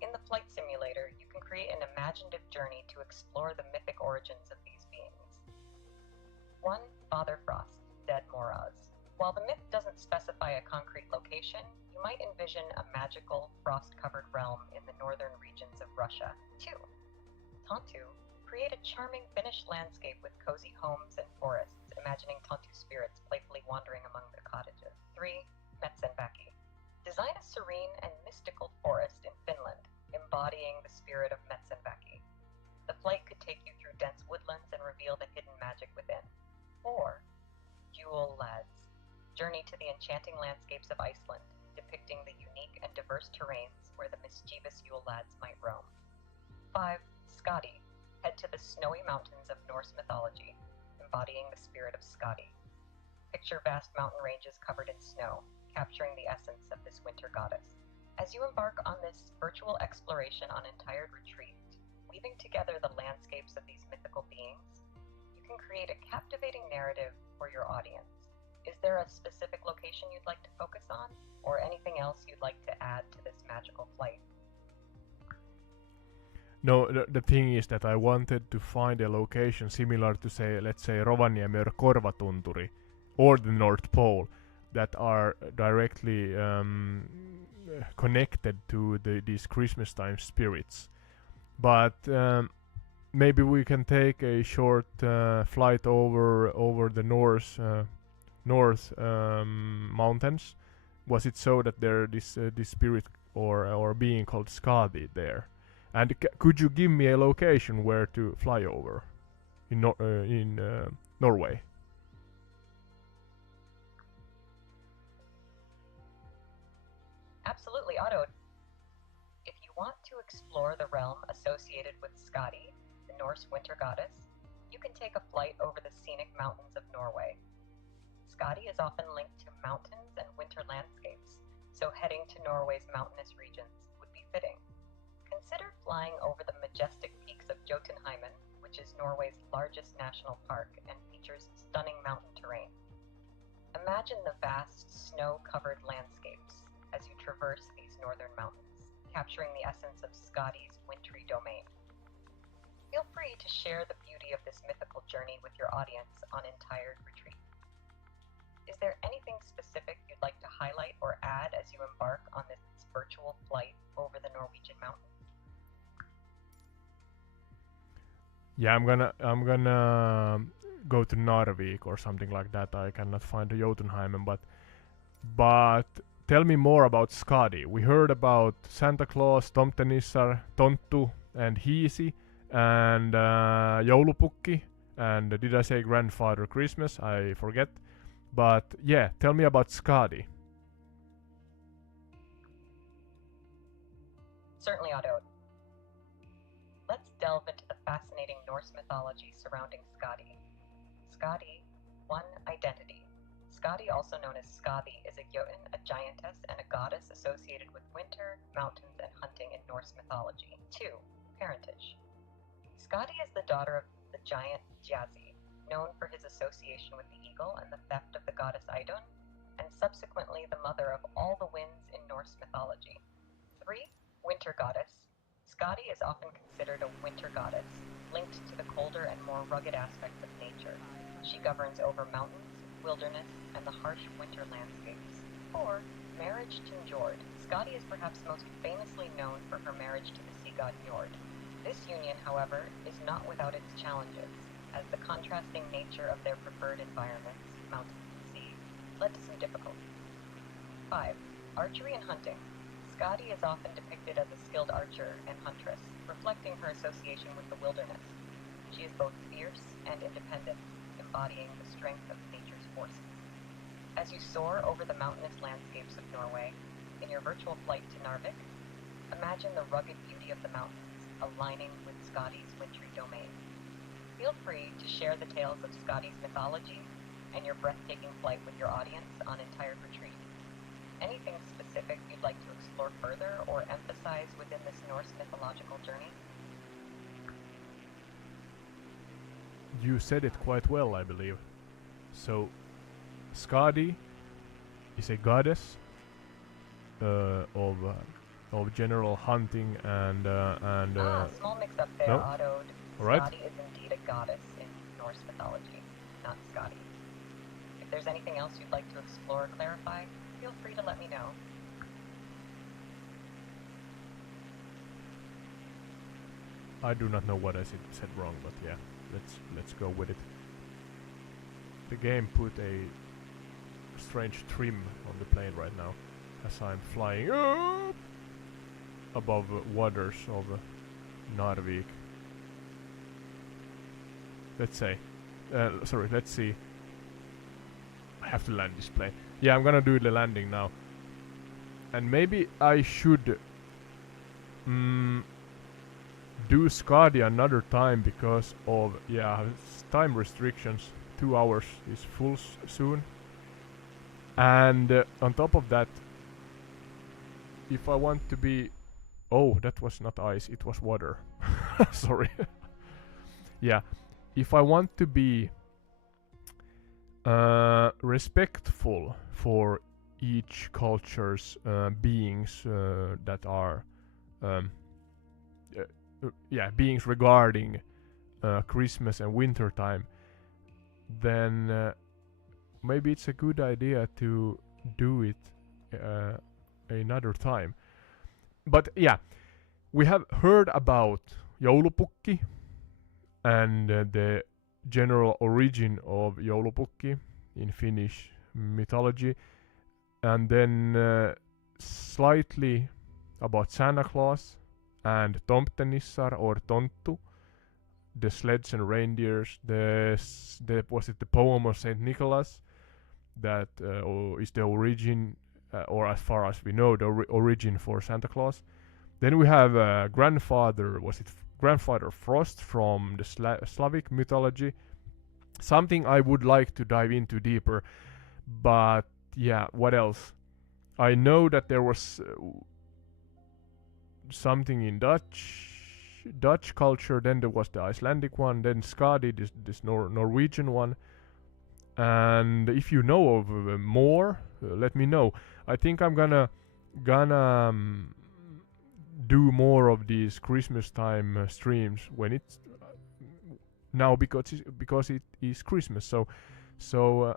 In the flight simulator, you can create an imaginative journey to explore the mythic origins of these beings. 1. Father Frost, Dead Moroz. While the myth doesn't specify a concrete location, you might envision a magical, frost-covered realm in the northern regions of Russia. 2. Tonttu. Create a charming Finnish landscape with cozy homes and forests, imagining Tonttu spirits playfully wandering among the cottages. 3. Metsänväki. Design a serene and mystical forest in Finland, embodying the spirit of Metsänväki. The flight could take you through dense woodlands and reveal the hidden magic within. 4. Yule Lads. Journey to the enchanting landscapes of Iceland, depicting the unique and diverse terrains where the mischievous Yule lads might roam. 5. Skadi. Head to the snowy mountains of Norse mythology, embodying the spirit of Skadi. Picture vast mountain ranges covered in snow, capturing the essence of this winter goddess. As you embark on this virtual exploration on Entire Retreat, weaving together the landscapes of these mythical beings, you can create a captivating narrative for your audience. Is there a specific location you'd like to focus on, or anything else you'd like to add to this magical flight? No, the thing is that I wanted to find a location similar to, say, let's say Rovaniemi or Korvatunturi, or the North Pole, that are directly connected to these Christmas time spirits. But maybe we can take a short flight over the North mountains. Was it so that there this spirit or being called Skadi there? And could you give me a location where to fly over in Norway? Absolutely, Otto. If you want to explore the realm associated with Skadi, the Norse winter goddess, you can take a flight over the scenic mountains of Norway. Skadi is often linked to mountains and winter landscapes, so heading to Norway's mountainous regions would be fitting. Consider flying over the majestic peaks of Jotunheimen, which is Norway's largest national park and features stunning mountain terrain. Imagine the vast snow-covered landscapes as you traverse these northern mountains, capturing the essence of Skadi's wintry domain. Feel free to share the beauty of this mythical journey with your audience on Entire Retreat. Is there anything specific you'd like to highlight or add as you embark on this virtual flight over the Norwegian mountains? Yeah, I'm gonna go to Narvik or something like that. I cannot find the Jotunheimen, but tell me more about Skadi. We heard about Santa Claus, Tomtenissar, Tonttu, and Hiisi, and Joulupukki, and did I say Grandfather Christmas? I forget. But yeah, tell me about Skadi. Certainly, Otto. Let's delve into the fascinating Norse mythology surrounding Skadi. Skadi, one identity. Skadi, also known as Skadi, is a Jotun, a giantess, and a goddess associated with winter, mountains, and hunting in Norse mythology. 2. Parentage. Skadi is the daughter of the giant Jazi, known for his association with the eagle and the theft of the goddess Idun, and subsequently the mother of all the winds in Norse mythology. 3. Winter goddess. Skadi is often considered a winter goddess, linked to the colder and more rugged aspects of nature. She governs over mountains, wilderness, and the harsh winter landscapes. 4. Marriage to Njord. Skadi is perhaps most famously known for her marriage to the sea god Njord. This union, however, is not without its challenges, as the contrasting nature of their preferred environments, mountains and sea, led to some difficulties. 5. Archery and hunting. Skadi is often depicted as a skilled archer and huntress, reflecting her association with the wilderness. She is both fierce and independent, embodying the strength of nature's forces. As you soar over the mountainous landscapes of Norway, in your virtual flight to Narvik, imagine the rugged beauty of the mountains aligning with Skadi's wintry domain. Feel free to share the tales of Skadi's mythology and your breathtaking flight with your audience on Entire Retreat. Anything specific you'd like to explore further or emphasize within this Norse mythological journey? You said it quite well, I believe. So, Skadi is a goddess of general hunting and small mix-up there, no? Otto. All right. Skadi is indeed a goddess in Norse mythology, not Skadi. If there's anything else you'd like to explore or clarify, feel free to let me know. I do not know what I said wrong, but yeah, let's go with it. The game put a strange trim on the plane right now, as I'm flying up above waters of Narvik. Let's see. I have to land this plane. Yeah, I'm gonna do the landing now. and maybe I should do Skadi another time because of time restrictions. 2 hours is full soon, and on top of that, if I want to be, oh, that was not ice, it was water. Sorry. Yeah, if I want to be respectful for each culture's beings that are beings regarding Christmas and winter time, then maybe it's a good idea to do it another time. But yeah, we have heard about Joulupukki and the general origin of Joulupukki in Finnish mythology, and then slightly about Santa Claus and Tomtenissar or Tonttu, the sleds and reindeers, the poem of Saint Nicholas that is the origin, or as far as we know, the origin for Santa Claus. Then we have grandfather Frost from the Slavic mythology. Something I would like to dive into deeper, but yeah, what else? I know that there was something in Dutch culture, then there was the Icelandic one, then Skadi, this Norwegian one. And if you know of more, let me know. I think I'm gonna do more of these Christmas time streams when it's now, because it is Christmas. So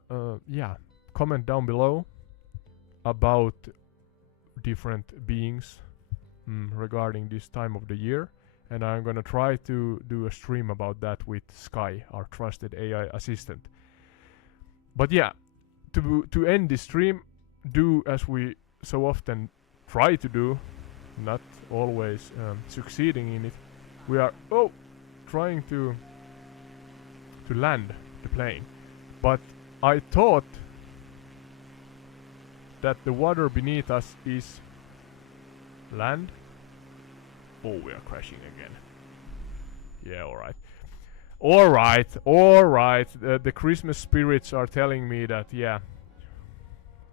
yeah, comment down below about different beings regarding this time of the year, and I'm gonna try to do a stream about that with Sky, our trusted AI assistant. But yeah, to end this stream, do as we so often try to do, not always succeeding in it. We are trying to land the plane, but I thought that the water beneath us is land. Oh, we are crashing again. Yeah, alright. The Christmas spirits are telling me that, yeah,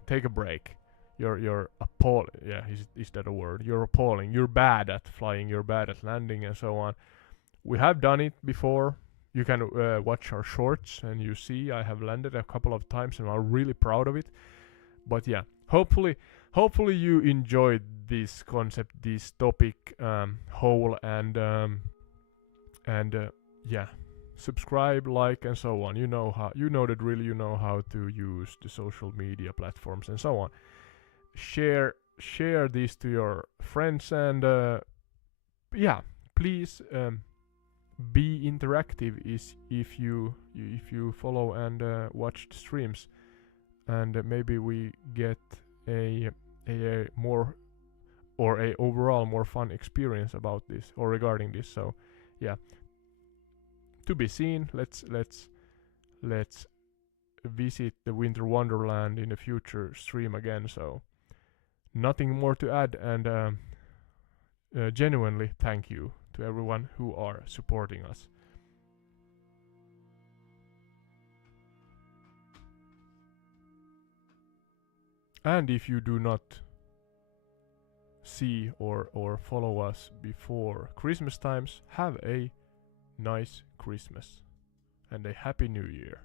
take a break. You're appalling. Yeah, is that a word? You're appalling. You're bad at flying. You're bad at landing, and so on. We have done it before. You can watch our shorts, and you see I have landed a couple of times, and I'm really proud of it. But yeah, hopefully you enjoyed this concept, this topic whole, and yeah, subscribe, like, and so on. You know the drill. You know how to use the social media platforms and so on. Share this to your friends, and yeah, please be interactive if you follow and watch the streams, and maybe we get a more, or a overall more fun experience about this or regarding this. So yeah, to be seen. Let's visit the Winter Wonderland in a future stream again. So nothing more to add, and genuinely thank you to everyone who are supporting us. And if you do not see or follow us before Christmas times, have a nice Christmas and a happy New Year.